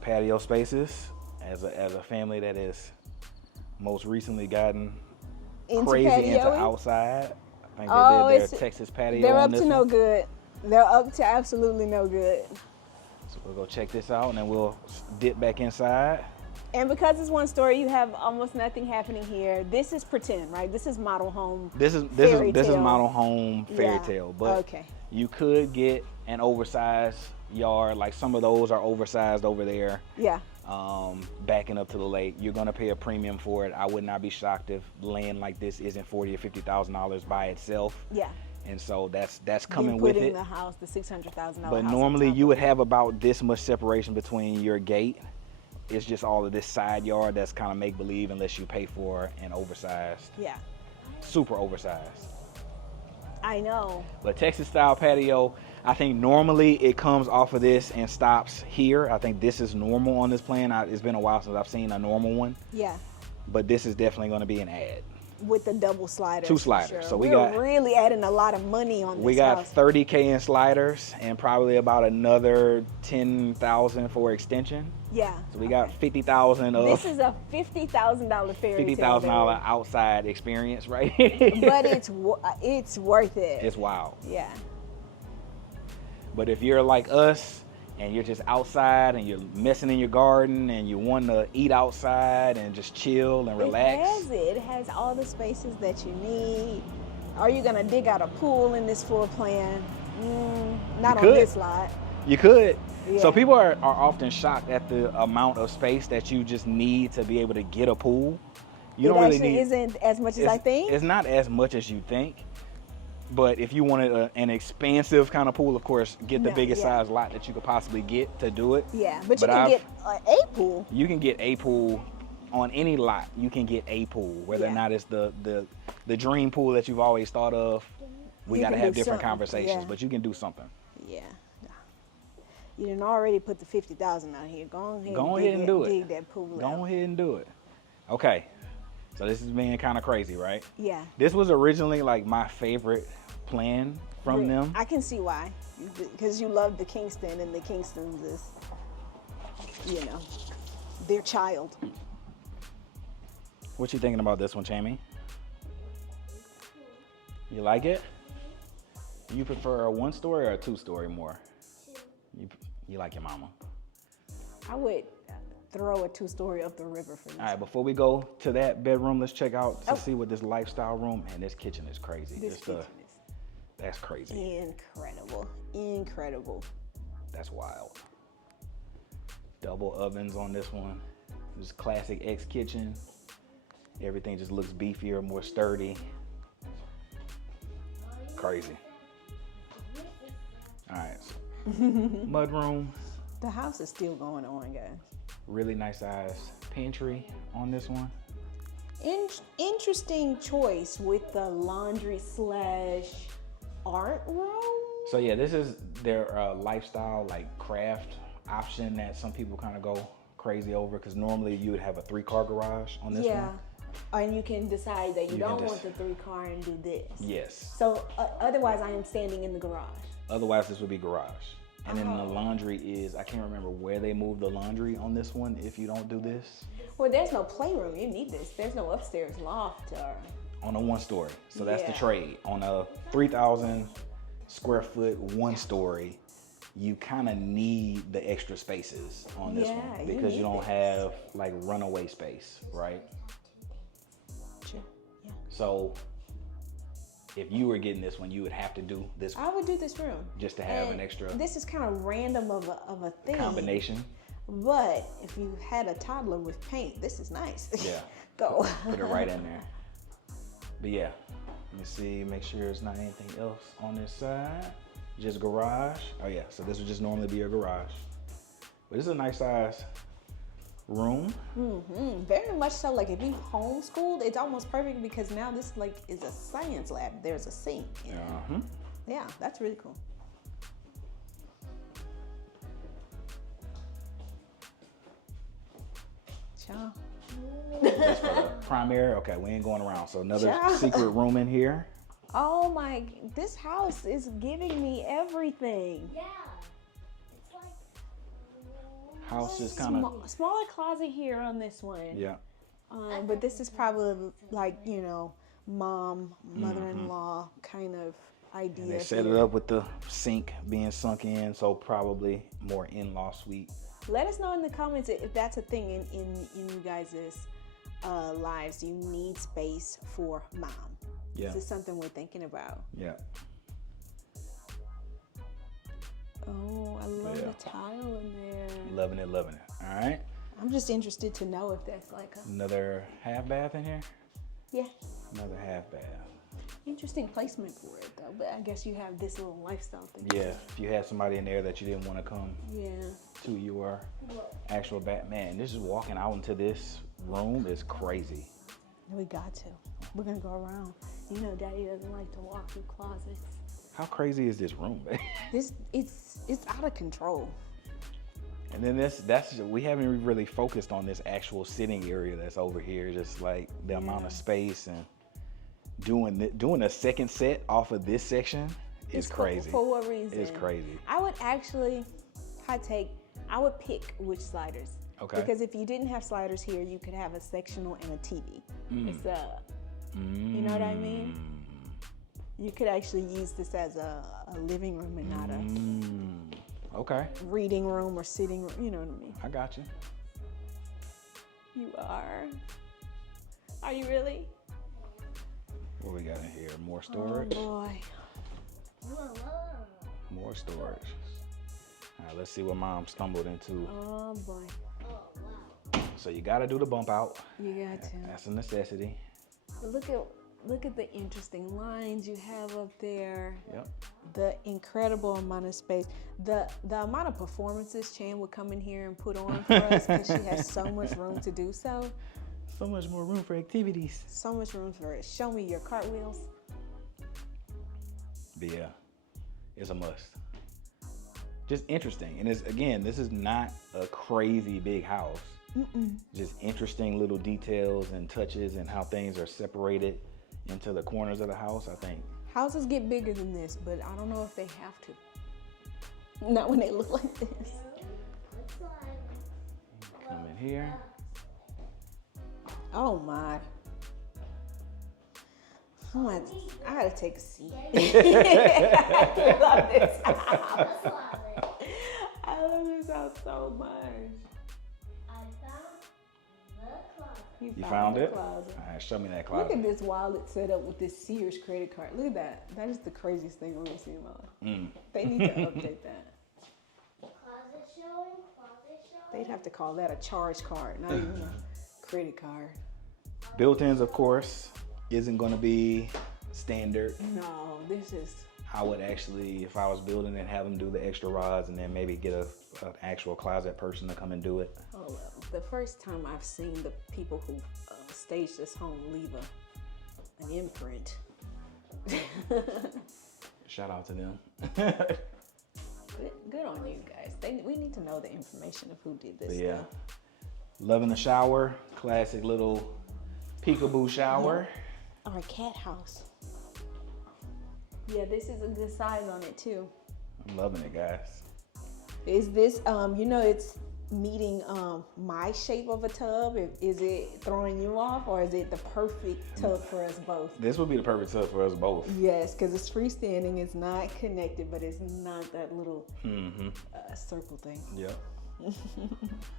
Patio spaces as a family that has most recently gotten crazy into outside. I think they did their Texas patio. They're on up this to no one. good. They're up to absolutely no good. So we'll go check this out and then we'll dip back inside. And because it's one story, you have almost nothing happening here. This is pretend, right? This is model home. This is model home fairy tale, but okay. You could get an oversized yard. Like some of those are oversized over there. Yeah. Backing up to the lake, you're gonna pay a premium for it. I would not be shocked if land like this isn't $40,000 or $50,000 by itself. Yeah. And so that's coming Then with putting it. the house, the $600,000. But normally you would have about this much separation between your gate. It's just all of this side yard that's kind of make believe unless you pay for an oversized. Yeah. Super oversized. I know. But Texas style patio, I think normally it comes off of this and stops here. I think this is normal on this plan. It's been a while since I've seen a normal one. Yeah. But this is definitely going to be an ad. With the double sliders. 2 sliders. Sure. So we're really adding a lot of money on this We got house. $30K in sliders and probably about another $10,000 for extension. Yeah. So we got $50,000 of This is a $50,000 fairy tale. $50,000 outside experience, right? But it's worth it. It's wild. Yeah. But if you're like us and you're just outside and you're messing in your garden and you want to eat outside and just chill and relax. It has all the spaces that you need. Are you gonna dig out a pool in this floor plan? Not on this lot. You could. Yeah. So people are often shocked at the amount of space that you just need to be able to get a pool. You don't really need. It isn't as much as I think. It's not as much as you think. But if you wanted an expansive kind of pool, of course, get the biggest size lot that you could possibly get to do it. Yeah, but you can get a pool. You can get a pool on any lot. You can get a pool, whether or not it's the dream pool that you've always thought of. We got to have different conversations, but you can do something. Yeah. You didn't already put the $50,000 out here. Go ahead and do it. Dig that pool out. Go ahead and do it. Okay. So this is being kind of crazy, right? Yeah. This was originally like my favorite plan from them. I can see why. Because you love the Kingston, and the Kingstons is, their child. What you thinking about this one, Chamie? You like it? You prefer a 1-story or a 2-story more? You like your mama. I would throw a 2-story up the river for this. All right, before we go to that bedroom, let's check out to see what this lifestyle room, and this kitchen is crazy. This kitchen is that's crazy. incredible. Incredible. That's wild. Double ovens on this one. This classic X kitchen. Everything just looks beefier, more sturdy. Crazy. All right, so mudroom. The house is still going on, guys. Really nice size pantry on this one. Interesting choice with the laundry / art room. So yeah, this is their lifestyle, like craft option that some people kind of go crazy over, because normally you would have a 3-car garage on this one. And you can decide that you don't want the 3-car and do this. Yes. So otherwise I am standing in the garage. Otherwise this would be garage. And then the laundry is, I can't remember where they moved the laundry on this one if you don't do this. Well, there's no playroom. You need this. There's no upstairs loft or... On a 1-story. So that's the trade. On a 3,000 square foot 1-story, you kind of need the extra spaces on this one, because you don't have like runaway space, right? Sure. Yeah. So if you were getting this one, you would have to do this. I would do this room just to have an extra. This is kind of random of a thing. Combination. But if you had a toddler with paint, this is nice. Yeah. Go. Put it right in there. But yeah, let me see, make sure there's not anything else on this side. Just garage. Oh yeah, so this would just normally be a garage. But this is a nice size room. Very much so. Like if you homeschooled, it's almost perfect, because now this like is a science lab. There's a sink. Yeah, that's really cool. Ciao. That's for the primary. Okay, we ain't going around. So another secret room in here. Oh my, this house is giving me everything. Yeah. It's like... House is kind of... Smaller closet here on this one. Yeah. But this is probably like, you know, mother-in-law kind of idea. And they set it up with the sink being sunk in, so probably more in-law suite. Let us know in the comments if that's a thing in you guys' lives. Do you need space for mom? Yeah. Is this something we're thinking about? Yeah. Oh, I love the tile in there. Loving it, loving it. All right. I'm just interested to know if that's like another half bath in here? Yeah. Another half bath. Interesting placement for it though, but I guess you have this little lifestyle thing. Yeah, if you had somebody in there that you didn't want to come to your actual Batman. This is walking out into this room is crazy. We got to. We're gonna go around. You know, Daddy doesn't like to walk through closets. How crazy is this room, babe? It's out of control. And then we haven't really focused on this actual sitting area that's over here. Just like the amount of space, and doing a second set off of this section is crazy. For what reason? It's crazy. I would actually, I would pick which sliders. Okay. Because if you didn't have sliders here, you could have a sectional and a TV. It's you know what I mean? You could actually use this as a living room and not okay. reading room or sitting room. You know what I mean? I got you. You are. Are you really? What we got in here? More storage? Oh boy. More storage. All right, let's see what mom stumbled into. Oh boy. So you got to do the bump out. You got to. That's a necessity. Look at the interesting lines you have up there. Yep. The incredible amount of space. The amount of performances Chan would come in here and put on for us, because she has so much room to do so. So much more room for activities. So much room for it. Show me your cartwheels. But yeah, it's a must. Just interesting. And this is not a crazy big house. Just interesting little details and touches and how things are separated into the corners of the house, I think. Houses get bigger than this, but I don't know if they have to. Not when they look like this. Come in here. Oh my. I gotta take a seat. I love this house. I I love this house so much. I found the closet. You found the it? closet. All right, show me that closet. Look at this wallet set up with this Sears credit card. Look at that. That is the craziest thing I've ever seen in my life. They need to update that. Closet showing. They'd have to call that a charge card, not even a credit card. Built-ins, of course, isn't going to be standard. No, this is... I would actually, if I was building it, have them do the extra rods and then maybe get an actual closet person to come and do it. Hold up. The first time I've seen the people who staged this home leave an imprint. Shout out to them. Good on you guys. We need to know the information of who did this. But yeah, stuff. loving the shower. Classic little peekaboo shower. Or a cat house. Yeah, this is a good size on it too. I'm loving it, guys. Is this, it's meeting my shape of a tub? Is it throwing you off, or is it the perfect tub for us both? This would be the perfect tub for us both. Yes, because it's freestanding. It's not connected, but it's not that little circle thing. Yep.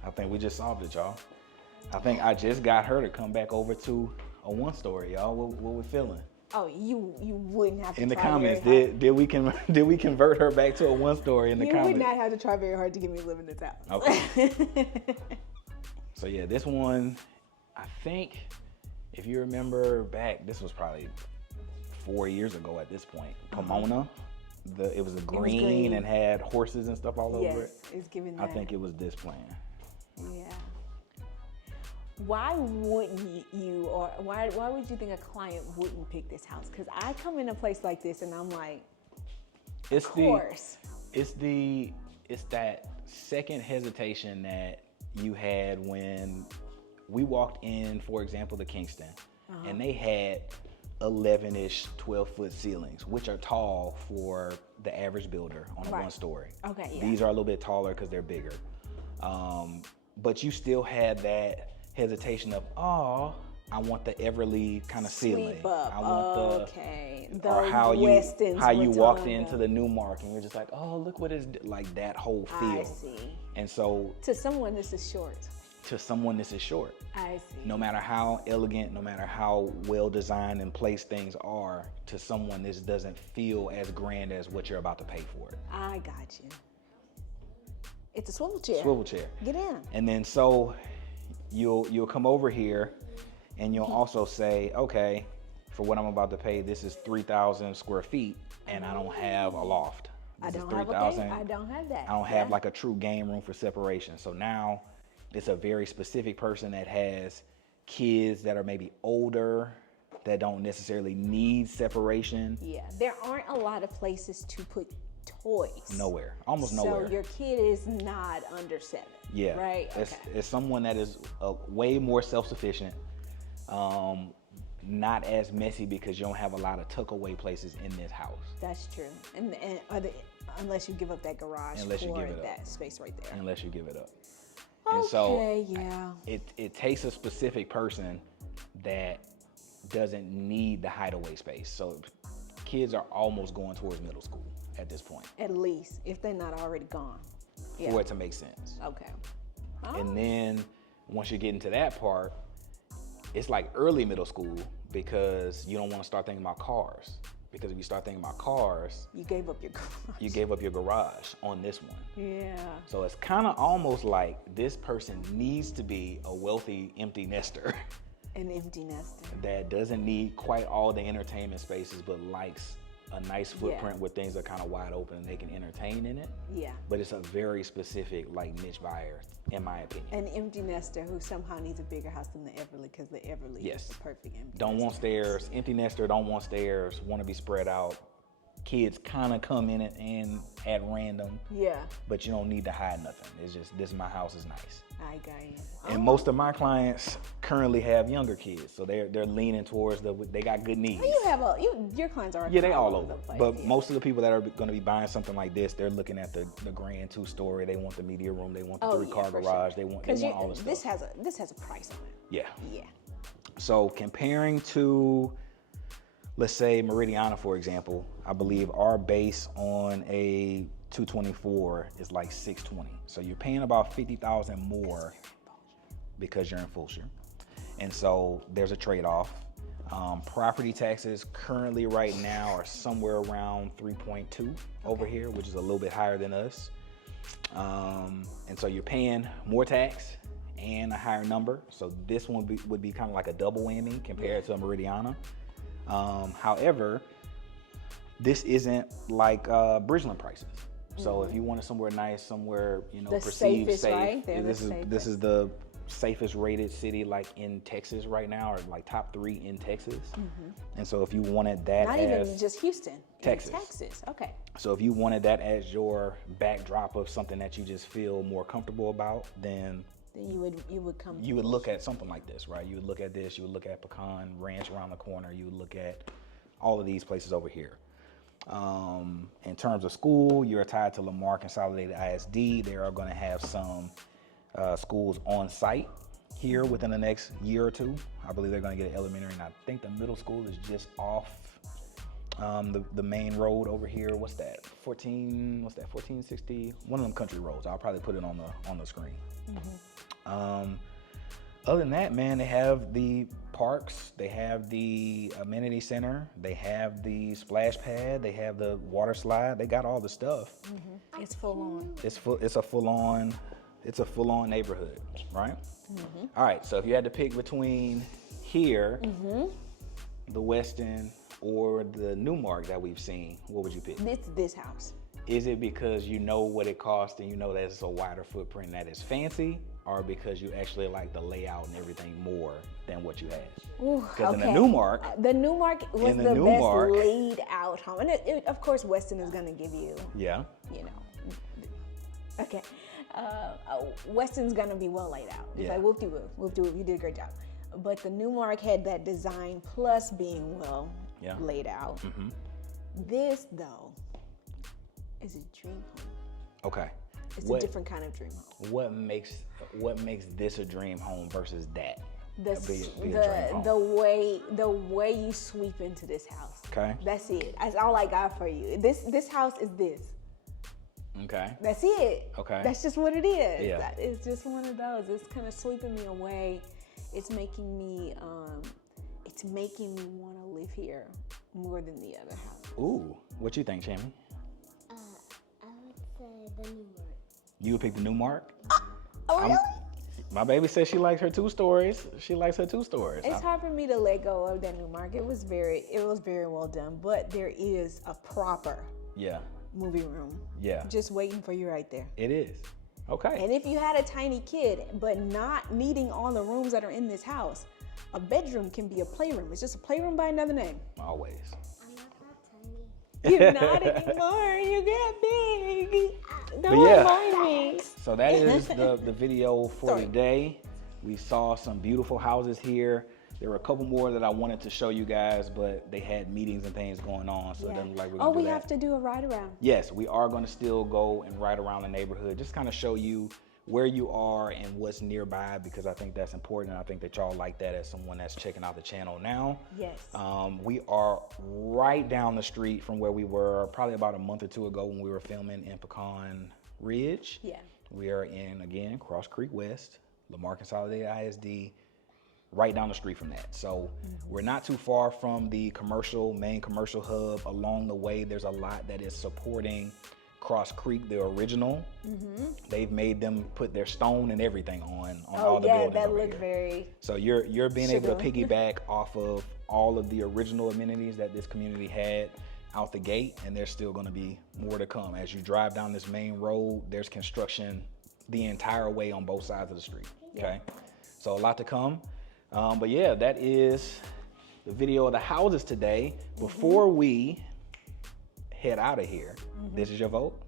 I think we just solved it, y'all. I think I just got her to come back over to a one-story, y'all. What we feeling? Oh, you wouldn't have to In the try comments, very hard. did we convert her back to a one-story in the You comments? would not have to try very hard to get me to live in this house. Okay. So yeah, this one, I think, if you remember back, this was probably 4 years ago at this point. Pomona, it was green and had horses and stuff all over it. Yes, it's giving that. I think it was this plan. Yeah. Why wouldn't you, or why would you think a client wouldn't pick this house? Because I come in a place like this and I'm like, of course. It's that second hesitation that you had when we walked in, for example, to Kingston, and they had 11-ish, 12-foot ceilings, which are tall for the average builder on a one-story. Okay, yeah. These are a little bit taller because they're bigger. But you still had that hesitation of, I want the Everly kind of ceiling. Sweep up. I want Or how Westins you we're walked talking into about. the Newmark and you're just like, oh, look what is like that whole feel. I see. And so To someone, this is short. to someone, this is short. I see. No matter how elegant, no matter how well designed and placed things are, to someone, this doesn't feel as grand as what you're about to pay for it. I got you. It's a swivel chair. Swivel chair. Get in. And then so you'll come over here and you'll also say, okay, for what I'm about to pay, this is 3,000 square feet and I don't have a loft. I This is don't have 3,000. I don't have that. I don't have like a true game room for separation. So now it's a very specific person that has kids that are maybe older, that don't necessarily need separation. Yeah, there aren't a lot of places to put toys. Nowhere, almost nowhere. So your kid is not under 7. Yeah, Right. It's someone that is way more self-sufficient, not as messy because you don't have a lot of tuck-away places in this house. That's true. And unless you give up that garage Unless you for give it up. that space right there. Unless you give it up. Okay, And so yeah. it takes a specific person that doesn't need the hideaway space. So kids are almost going towards middle school at this point. At least, if they're not already gone. For it to make sense. Okay. And then once you get into that part, it's like early middle school because you don't want to start thinking about cars. Because if you start thinking about cars, You gave up your garage. you gave up your garage on this one. Yeah. So it's kind of almost like this person needs to be a wealthy empty nester An empty nester. that doesn't need quite all the entertainment spaces but likes a nice footprint where things are kind of wide open and they can entertain in it. Yeah. But it's a very specific like niche buyer, in my opinion. An empty nester who somehow needs a bigger house than the Everly because the Everly is the perfect empty Don't want nester. stairs. Empty nester, don't want stairs. Want to be spread out. Kids kind of come in it and at random, Yeah, but you don't need to hide nothing. It's just, this is my house is nice. I got you. And most of my clients currently have younger kids, so they're leaning towards they got good needs. You have your clients are Yeah, they all over. the place. But most of the people that are going to be buying something like this, they're looking at the grand 2-story. They want the media room. They want the 3-car for garage. sure. They want 'Cause all this stuff. this has a price on it. Yeah. Yeah. So comparing to, let's say Meridiana, for example, I believe our base on a 224 is like 620. So you're paying about 50,000 more because you're in Fulshear. And so there's a trade-off. Property taxes currently right now are somewhere around 3.2 over here, which is a little bit higher than us. And so you're paying more tax and a higher number. So this one would be kind of like a double whammy compared to Meridiana. However, this isn't like Bridgeland prices. So if you wanted somewhere nice, somewhere, you know, the perceived safest, safe, right? this is the safest rated city like in Texas right now, or like top 3 in Texas. And so if you wanted that not as even just Houston, Texas. Texas. Okay. So if you wanted that as your backdrop of something that you just feel more comfortable about, then you would come. You would look at something like this, right? You would look at this. You would look at Pecan Ranch around the corner. You would look at all of these places over here. In terms of school, you're tied to Lamar Consolidated ISD. They are going to have some schools on site here within the next year or two. I believe they're going to get an elementary, and I think the middle school is just off the main road over here. What's that? 1460? One of them country roads. I'll probably put it on the screen. Other than that, man, they have the parks, they have the amenity center, they have the splash pad, they have the water slide. They got all the stuff. It's full on. It's a full on neighborhood, right? All right, so if you had to pick between here, the Westin, or the Newmark that we've seen, what would you pick? This house. Is it because you know what it costs and you know that it's a wider footprint and that it's fancy, or because you actually like the layout and everything more than what you had? Because in the Newmark was the best laid out home, and of course Weston is going to give you, you know, okay. Weston's gonna be well laid out. It's like whoop-de-whoop, you did a great job. But the Newmark had that design plus being well laid out. This though is a dream home. Okay. It's a different kind of dream home. What makes this a dream home versus that? The way you sweep into this house. Okay. That's it. That's all I got for you. This house is this. Okay. That's it. Okay. That's just what it is. Yeah. It's just one of those. It's kind of sweeping me away. It's making me want to live here more than the other house. Ooh, what you think, Chammy? I would say the Newmark. You would pick the Newmark? Oh, really? My baby says she likes her 2 stories. She likes her 2 stories. It's hard for me to let go of that Newmark. It was very well done, but there is a proper movie room. Yeah. Just waiting for you right there. It is. Okay. And if you had a tiny kid, but not needing all the rooms that are in this house, a bedroom can be a playroom. It's just a playroom by another name. Always. I'm not that tiny. You're not anymore. You get big. Don't remind me. So that is the video for today. We saw some beautiful houses here. There were a couple more that I wanted to show you guys, but they had meetings and things going on, so it doesn't look like we're going to do that. Have to do a ride around. Yes, we are going to still go and ride around the neighborhood, just kind of show you where you are and what's nearby, because I think that's important. I think that y'all like that as someone that's checking out the channel now. Yes. We are right down the street from where we were probably about a month or 2 ago when we were filming in Pecan Ridge. Yeah. We are in, again, Cross Creek West, Lamar Consolidated ISD, right down the street from that. So we're not too far from the main commercial hub. Along the way, there's a lot that is supporting Cross Creek, the original. They've made them put their stone and everything on all the buildings. That looked very. So you're being able to piggyback off of all of the original amenities that this community had out the gate, and there's still going to be more to come. As you drive down this main road, there's construction the entire way on both sides of the street. Okay, so a lot to come. But yeah, that is the video of the houses today. Before we head out of here, this is your vote?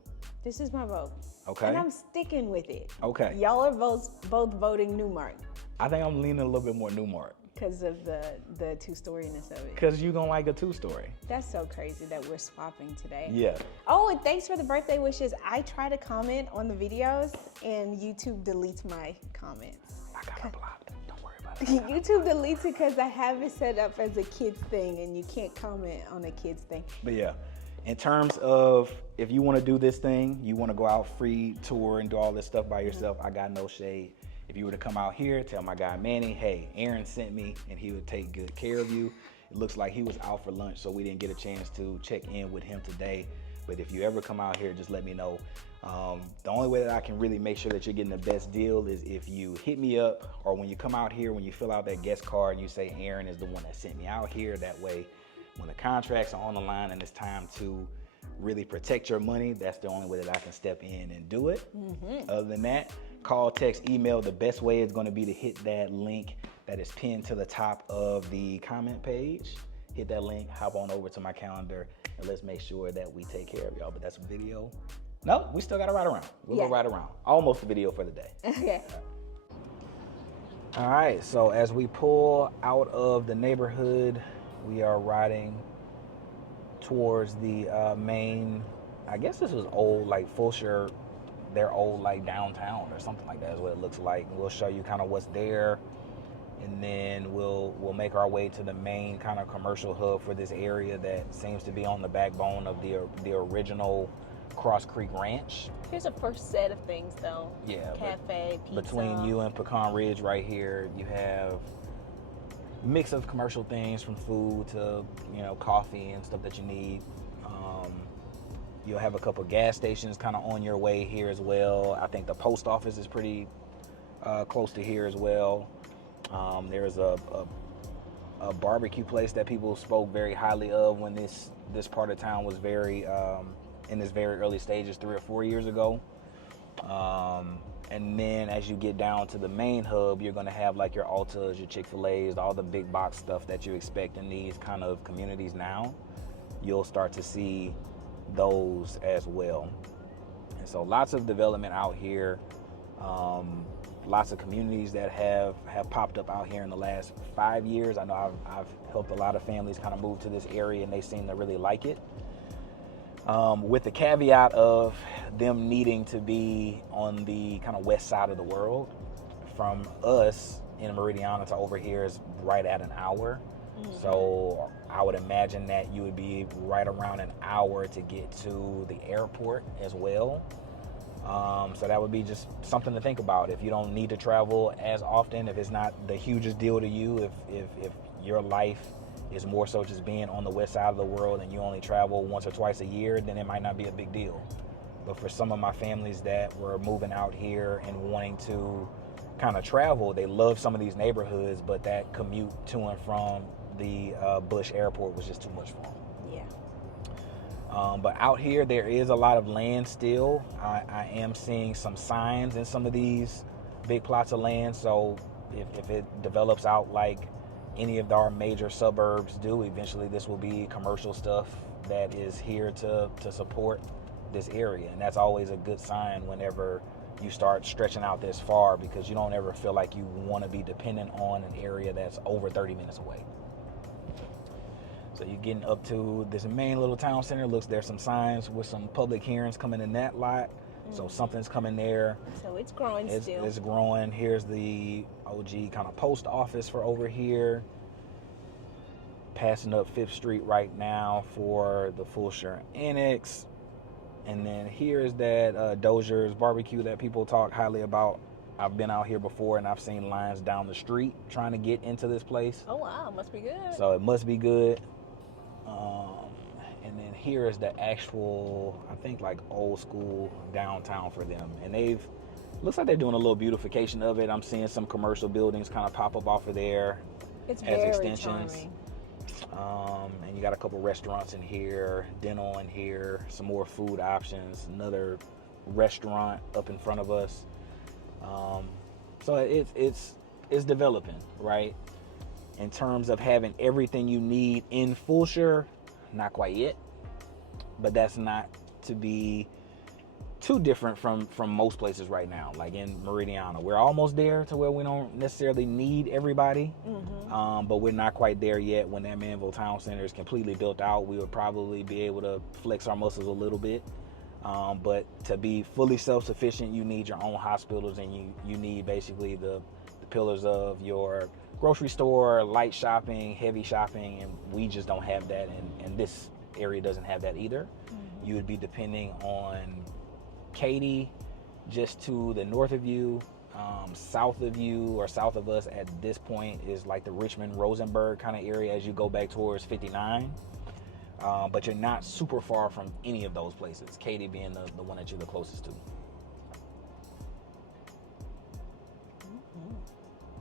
This is my vote. Okay. And I'm sticking with it. Okay. Y'all are both voting Newmark. I think I'm leaning a little bit more Newmark. Because of the 2-storyness of it. Because you're going to like a 2-story. That's so crazy that we're swapping today. Yeah. Oh, and thanks for the birthday wishes. I try to comment on the videos, and YouTube deletes my comments. I got it blocked. Don't worry about it. YouTube deletes it because I have it set up as a kids thing, and you can't comment on a kids thing. But yeah, In terms of if you want to do this thing, you want to go out free tour and do all this stuff by yourself, I got no shade. If you were to come out here, tell my guy Manny, hey, Aaron sent me and he would take good care of you. It looks like he was out for lunch, so we didn't get a chance to check in with him today. But if you ever come out here, just let me know. The only way that I can really make sure that you're getting the best deal is if you hit me up, or when you come out here, when you fill out that guest card and you say Aaron is the one that sent me out here. That way, when the contracts are on the line and it's time to really protect your money, that's the only way that I can step in and do it. Other than that, call, text, email. The best way is going to be to hit that link that is pinned to the top of the comment page. Hit that link, hop on over to my calendar, and let's make sure that we take care of y'all. But that's a video. No, we still got to ride around. We'll go ride around. Almost a video for the day. Okay. All right, so as we pull out of the neighborhood, we are riding towards the main, I guess this is old, like Fulshear, their old like downtown or something like that is what it looks like. We'll show you kind of what's there, and then we'll make our way to the main kind of commercial hub for this area that seems to be on the backbone of the original Cross Creek Ranch. Here's a first set of things though. Yeah. Cafe, pizza. Between you and Pecan Ridge right here, you have mix of commercial things from food to, coffee and stuff that you need. You'll have a couple gas stations kind of on your way here as well. I think the post office is pretty close to here as well. There's a barbecue place that people spoke very highly of when this part of town was very in its very early stages 3 or 4 years ago. And then as you get down to the main hub, you're going to have like your Altas, your Chick-fil-A's, all the big box stuff that you expect in these kind of communities now. You'll start to see those as well. And so lots of development out here. Lots of communities that have popped up out here in the last 5 years. I know I've helped a lot of families kind of move to this area and they seem to really like it. With the caveat of them needing to be on the kind of west side of the world. From us in Meridiana to over here is right at an hour. So I would imagine that you would be right around an hour to get to the airport as well. So that would be just something to think about. If you don't need to travel as often, if it's not the hugest deal to you, if your life is more so just being on the west side of the world and you only travel once or twice a year, then it might not be a big deal. But for some of my families that were moving out here and wanting to kind of travel, they love some of these neighborhoods, but that commute to and from the Bush Airport was just too much for them. But out here, there is a lot of land still. I am seeing some signs in some of these big plots of land. So if it develops out like any of our major suburbs do, eventually this will be commercial stuff that is here to support this area. And that's always a good sign whenever you start stretching out this far, because you don't ever feel like you want to be dependent on an area that's over 30 minutes away. So you're getting up to this main little town center. Looks, there's some signs with some public hearings coming in that lot. So something's coming there. So it's growing still. It's growing. Here's the OG kind of post office for over here. Passing up 5th Street right now for the Fulshear Annex. And then here's that Dozier's barbecue that people talk highly about. I've been out here before and I've seen lines down the street trying to get into this place. Oh wow, must be good. So it must be good. And then here is the actual, I think like old school downtown for them. And looks like they're doing a little beautification of it. I'm seeing some commercial buildings kind of pop up off of there It's as very extensions. charming. And you got a couple restaurants in here, dental in here, some more food options, another restaurant up in front of us. So it's developing, right? In terms of having everything you need in Fulshear, not quite yet, but that's not to be too different from most places right now. Like in Meridiana, we're almost there to where we don't necessarily need everybody, but we're not quite there yet. When that Manville Town Center is completely built out, we would probably be able to flex our muscles a little bit. But to be fully self-sufficient, you need your own hospitals, and you need basically the pillars of your grocery store, light shopping, heavy shopping, and we just don't have that in this area doesn't have that either. Mm-hmm. You would be depending on Katy, just to the north of you. South of you or south of us at this point is like the Richmond, Rosenberg kind of area as you go back towards 59. But you're not super far from any of those places, Katy being the one that you're the closest to.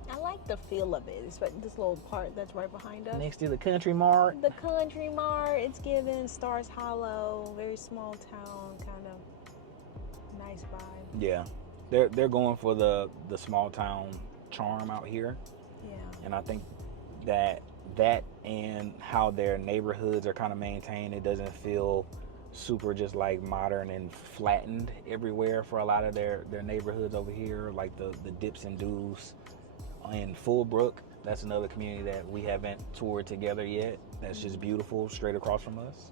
I like the feel of it. It's like this little part that's right behind us. Next to the Country Mart. The Country Mart. It's given Stars Hollow, very small town, kind of nice vibe. Yeah, they're going for the small town charm out here. Yeah. And I think that and how their neighborhoods are kind of maintained, it doesn't feel super just like modern and flattened everywhere for a lot of their neighborhoods over here, like the dips and doos in Fulbrook. That's another community that we haven't toured together yet. That's just beautiful, straight across from us.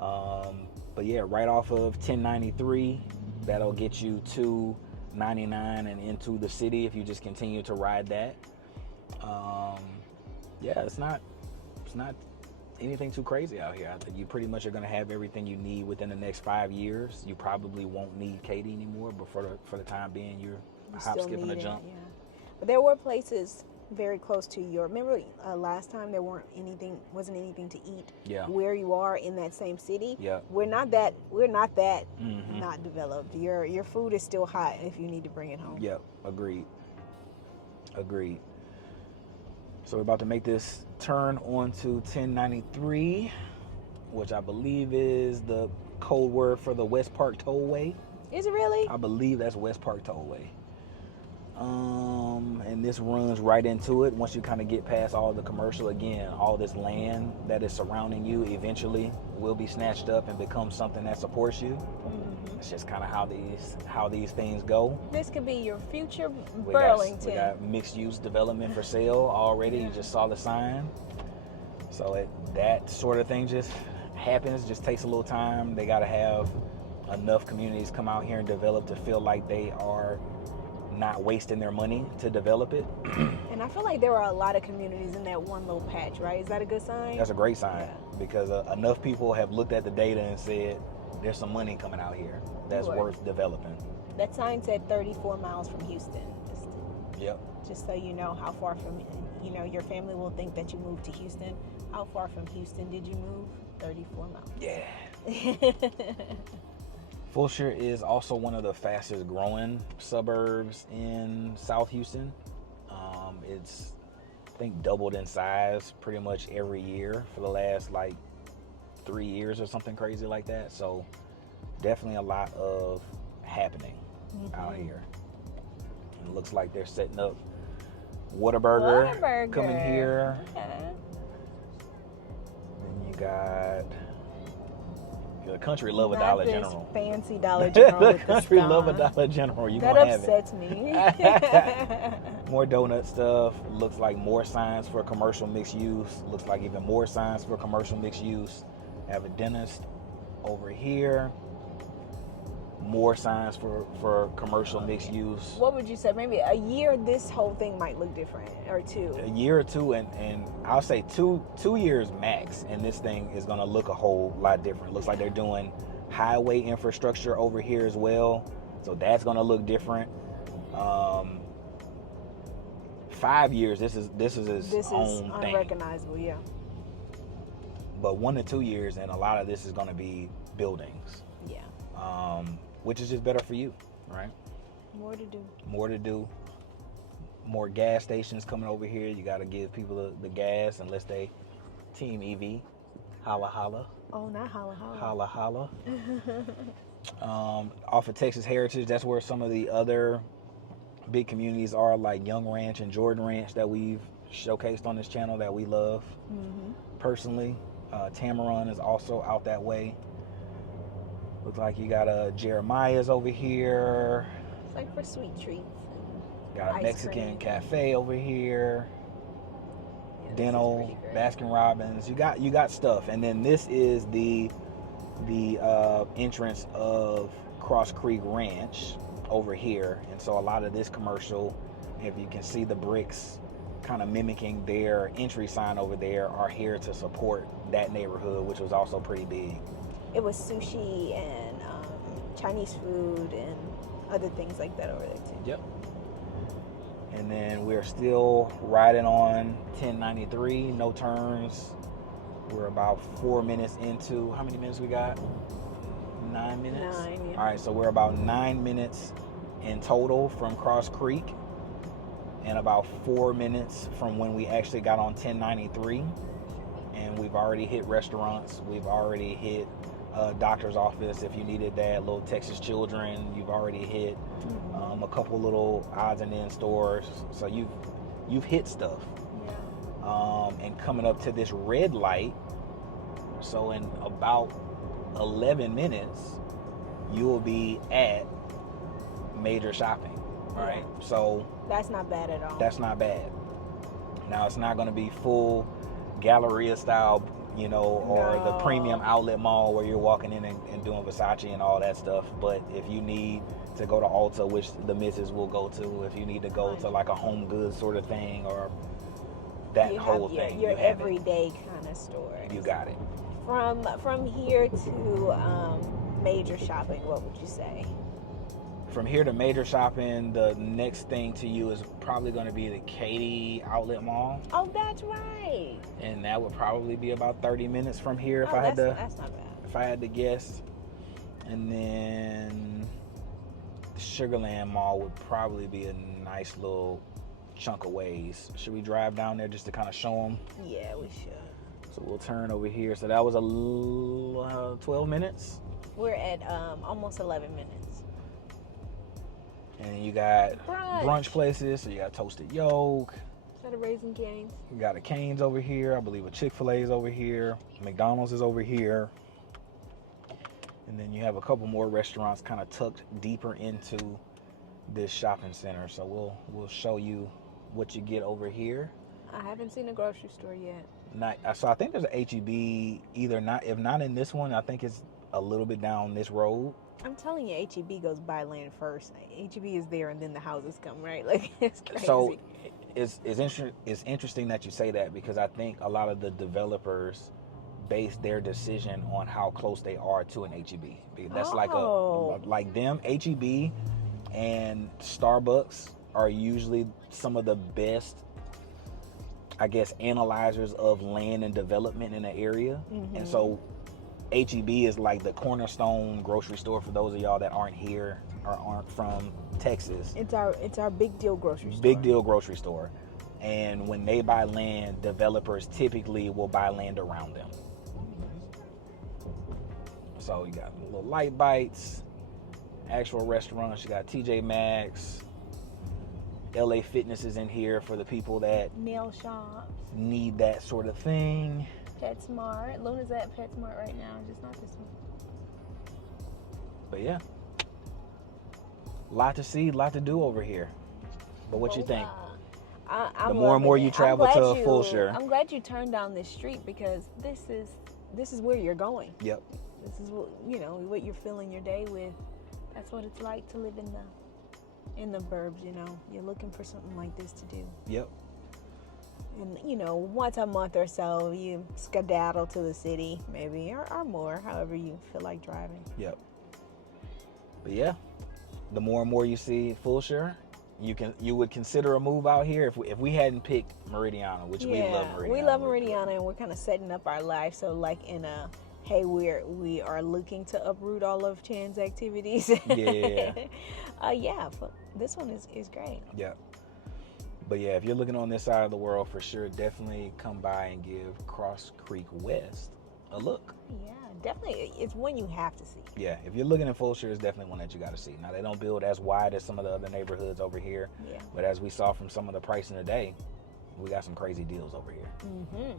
Mm-hmm. But yeah, right off of 1093, that'll get you to 99 and into the city if you just continue to ride that. Yeah, it's not anything too crazy out here. I think you pretty much are going to have everything you need within the next 5 years. You probably won't need Katy anymore, but for the time being, you're a hop, skip, and a jump. Yeah. But there were places very close to your. Remember last time there wasn't anything to eat. Yeah. Where you are in that same city. Yeah. We're not that Mm-hmm. not developed. Your food is still hot if you need to bring it home. Yep. Agreed. So we're about to make this turn onto 1093, which I believe is the code word for the West Park Tollway. Is it really? I believe that's West Park Tollway. And this runs right into it. Once you kind of get past all the commercial, again, all this land that is surrounding you eventually will be snatched up and become something that supports you. Mm-hmm. It's just kind of how these things go. This could be your future We Burlington. got mixed use development for sale already. You just saw the sign. So that sort of thing just happens, just takes a little time. They got to have enough communities come out here and develop to feel like they are not wasting their money to develop it. And I feel like there are a lot of communities in that one little patch, right? Is that a good sign? That's a great sign, because enough people have looked at the data and said there's some money coming out here that's worth developing. That sign said 34 miles from Houston. Yep. Just so you know how far from, your family will think that you moved to Houston. How far from Houston did you move? 34 miles. Yeah. Fulshear is also one of the fastest growing suburbs in South Houston. It's, I think, doubled in size pretty much every year for the last 3 years or something crazy like that. So definitely a lot of happening out here. And it looks like they're setting up Whataburger coming here. Okay. Then you got the country love a Dollar General. Fancy Dollar General. The with country the love a Dollar General. You that gonna have upsets me. More donut stuff. Looks like more signs for commercial mixed use. Looks like even more signs for commercial mixed use. Have a dentist over here. More signs for commercial mixed use. What would you say? Maybe a year, this whole thing might look different, or two. A year or two, and I'll say two years max, and this thing is gonna look a whole lot different. Looks like they're doing highway infrastructure over here as well, so that's gonna look different. 5 years, this is its own thing. Unrecognizable, yeah. But 1 to 2 years, and a lot of this is gonna be buildings. Yeah. Which is just better for you, right? More to do. More gas stations coming over here. You got to give people the gas unless they Team EV. Holla holla. Oh, not holla holla. Holla holla. Off of Texas Heritage, that's where some of the other big communities are, like Young Ranch and Jordan Ranch, that we've showcased on this channel that we love personally. Tamaron is also out that way. Looks like you got Jeremiah's over here. It's like for sweet treats. Got a Mexican cream. cafe over here. Yeah, Dental, Baskin Robbins. You got stuff, and then this is the entrance of Cross Creek Ranch over here, and so a lot of this commercial, if you can see the bricks kind of mimicking their entry sign over there, are here to support that neighborhood, which was also pretty big. It was sushi and Chinese food and other things like that over there too. Yep. And then we're still riding on 1093, no turns. We're about 4 minutes into, how many minutes we got? 9 minutes? 9, yeah. All right, so we're about 9 minutes in total from Cross Creek, and about 4 minutes from when we actually got on 1093. And we've already hit restaurants. We've already hit doctor's office if you needed that, little Texas Children. You've already hit a couple little odds and ends stores. So you've hit stuff. Yeah. And coming up to this red light, so in about 11 minutes, you will be at major shopping. All right. So that's not bad at all. that's not bad. Now, it's not going to be full Galleria style, or the premium outlet mall where you're walking in and doing Versace and all that stuff. But if you need to go to Ulta, which the missus will go to, if you need to go to like a home goods sort of thing, or that whole thing, your everyday kind of store. You got it. From here to major shopping, what would you say? From here to major shopping, the next thing to you is probably going to be the Katy Outlet Mall. Oh, that's right. And that would probably be about 30 minutes from here That's not bad. if I had to guess. And then the Sugarland Mall would probably be a nice little chunk of ways. Should we drive down there just to kind of show them? Yeah, we should. So we'll turn over here. So that was 12 minutes. We're at almost 11 minutes. And you got brunch places. So you got Toasted Yolk. Is that a Raising Cane's? You got a Cane's over here. I believe a Chick-fil-A is over here. McDonald's is over here. And then you have a couple more restaurants kind of tucked deeper into this shopping center. So we'll show you what you get over here. I haven't seen a grocery store yet. So I think there's a H-E-B if not in this one, I think it's a little bit down this road. I'm telling you, H-E-B goes by land first. H-E-B is there, and then the houses come, right? Like, it's crazy. So it's interesting that you say that, because I think a lot of the developers base their decision on how close they are to an H-E-B. That's like them, H-E-B and Starbucks are usually some of the best, I guess, analyzers of land and development in the area. Mm-hmm. And so H-E-B is like the cornerstone grocery store for those of y'all that aren't here or aren't from Texas. It's our big deal grocery store. Big deal grocery store. And when they buy land, developers typically will buy land around them. So you got little Light Bites, actual restaurants. You got TJ Maxx, LA Fitness is in here for the people that nail shops need that sort of thing. PetSmart. Luna's at PetSmart right now, just not this one. But yeah, lot to see, lot to do over here. But what you think? The more and more you travel to Fulshear. I'm glad you turned down this street, because this is where you're going. Yep. This is what you're filling your day with. That's what it's like to live in the burbs. You're looking for something like this to do. Yep. And once a month or so, you skedaddle to the city, maybe, or more, however you feel like driving. Yep. But yeah, the more and more you see Fulshear, you would consider a move out here if we hadn't picked Meridiana, which we love Meridiana. We love Meridiana, and we're kind of setting up our life. So like hey, we are looking to uproot all of Chan's activities. Yeah. This one is great. Yeah. But yeah, if you're looking on this side of the world, for sure, definitely come by and give Cross Creek West a look. Yeah, definitely. It's one you have to see. Yeah, if you're looking at Fulshear, it's definitely one that you got to see. Now, they don't build as wide as some of the other neighborhoods over here. Yeah. But as we saw from some of the pricing today, we got some crazy deals over here. Mm-hmm.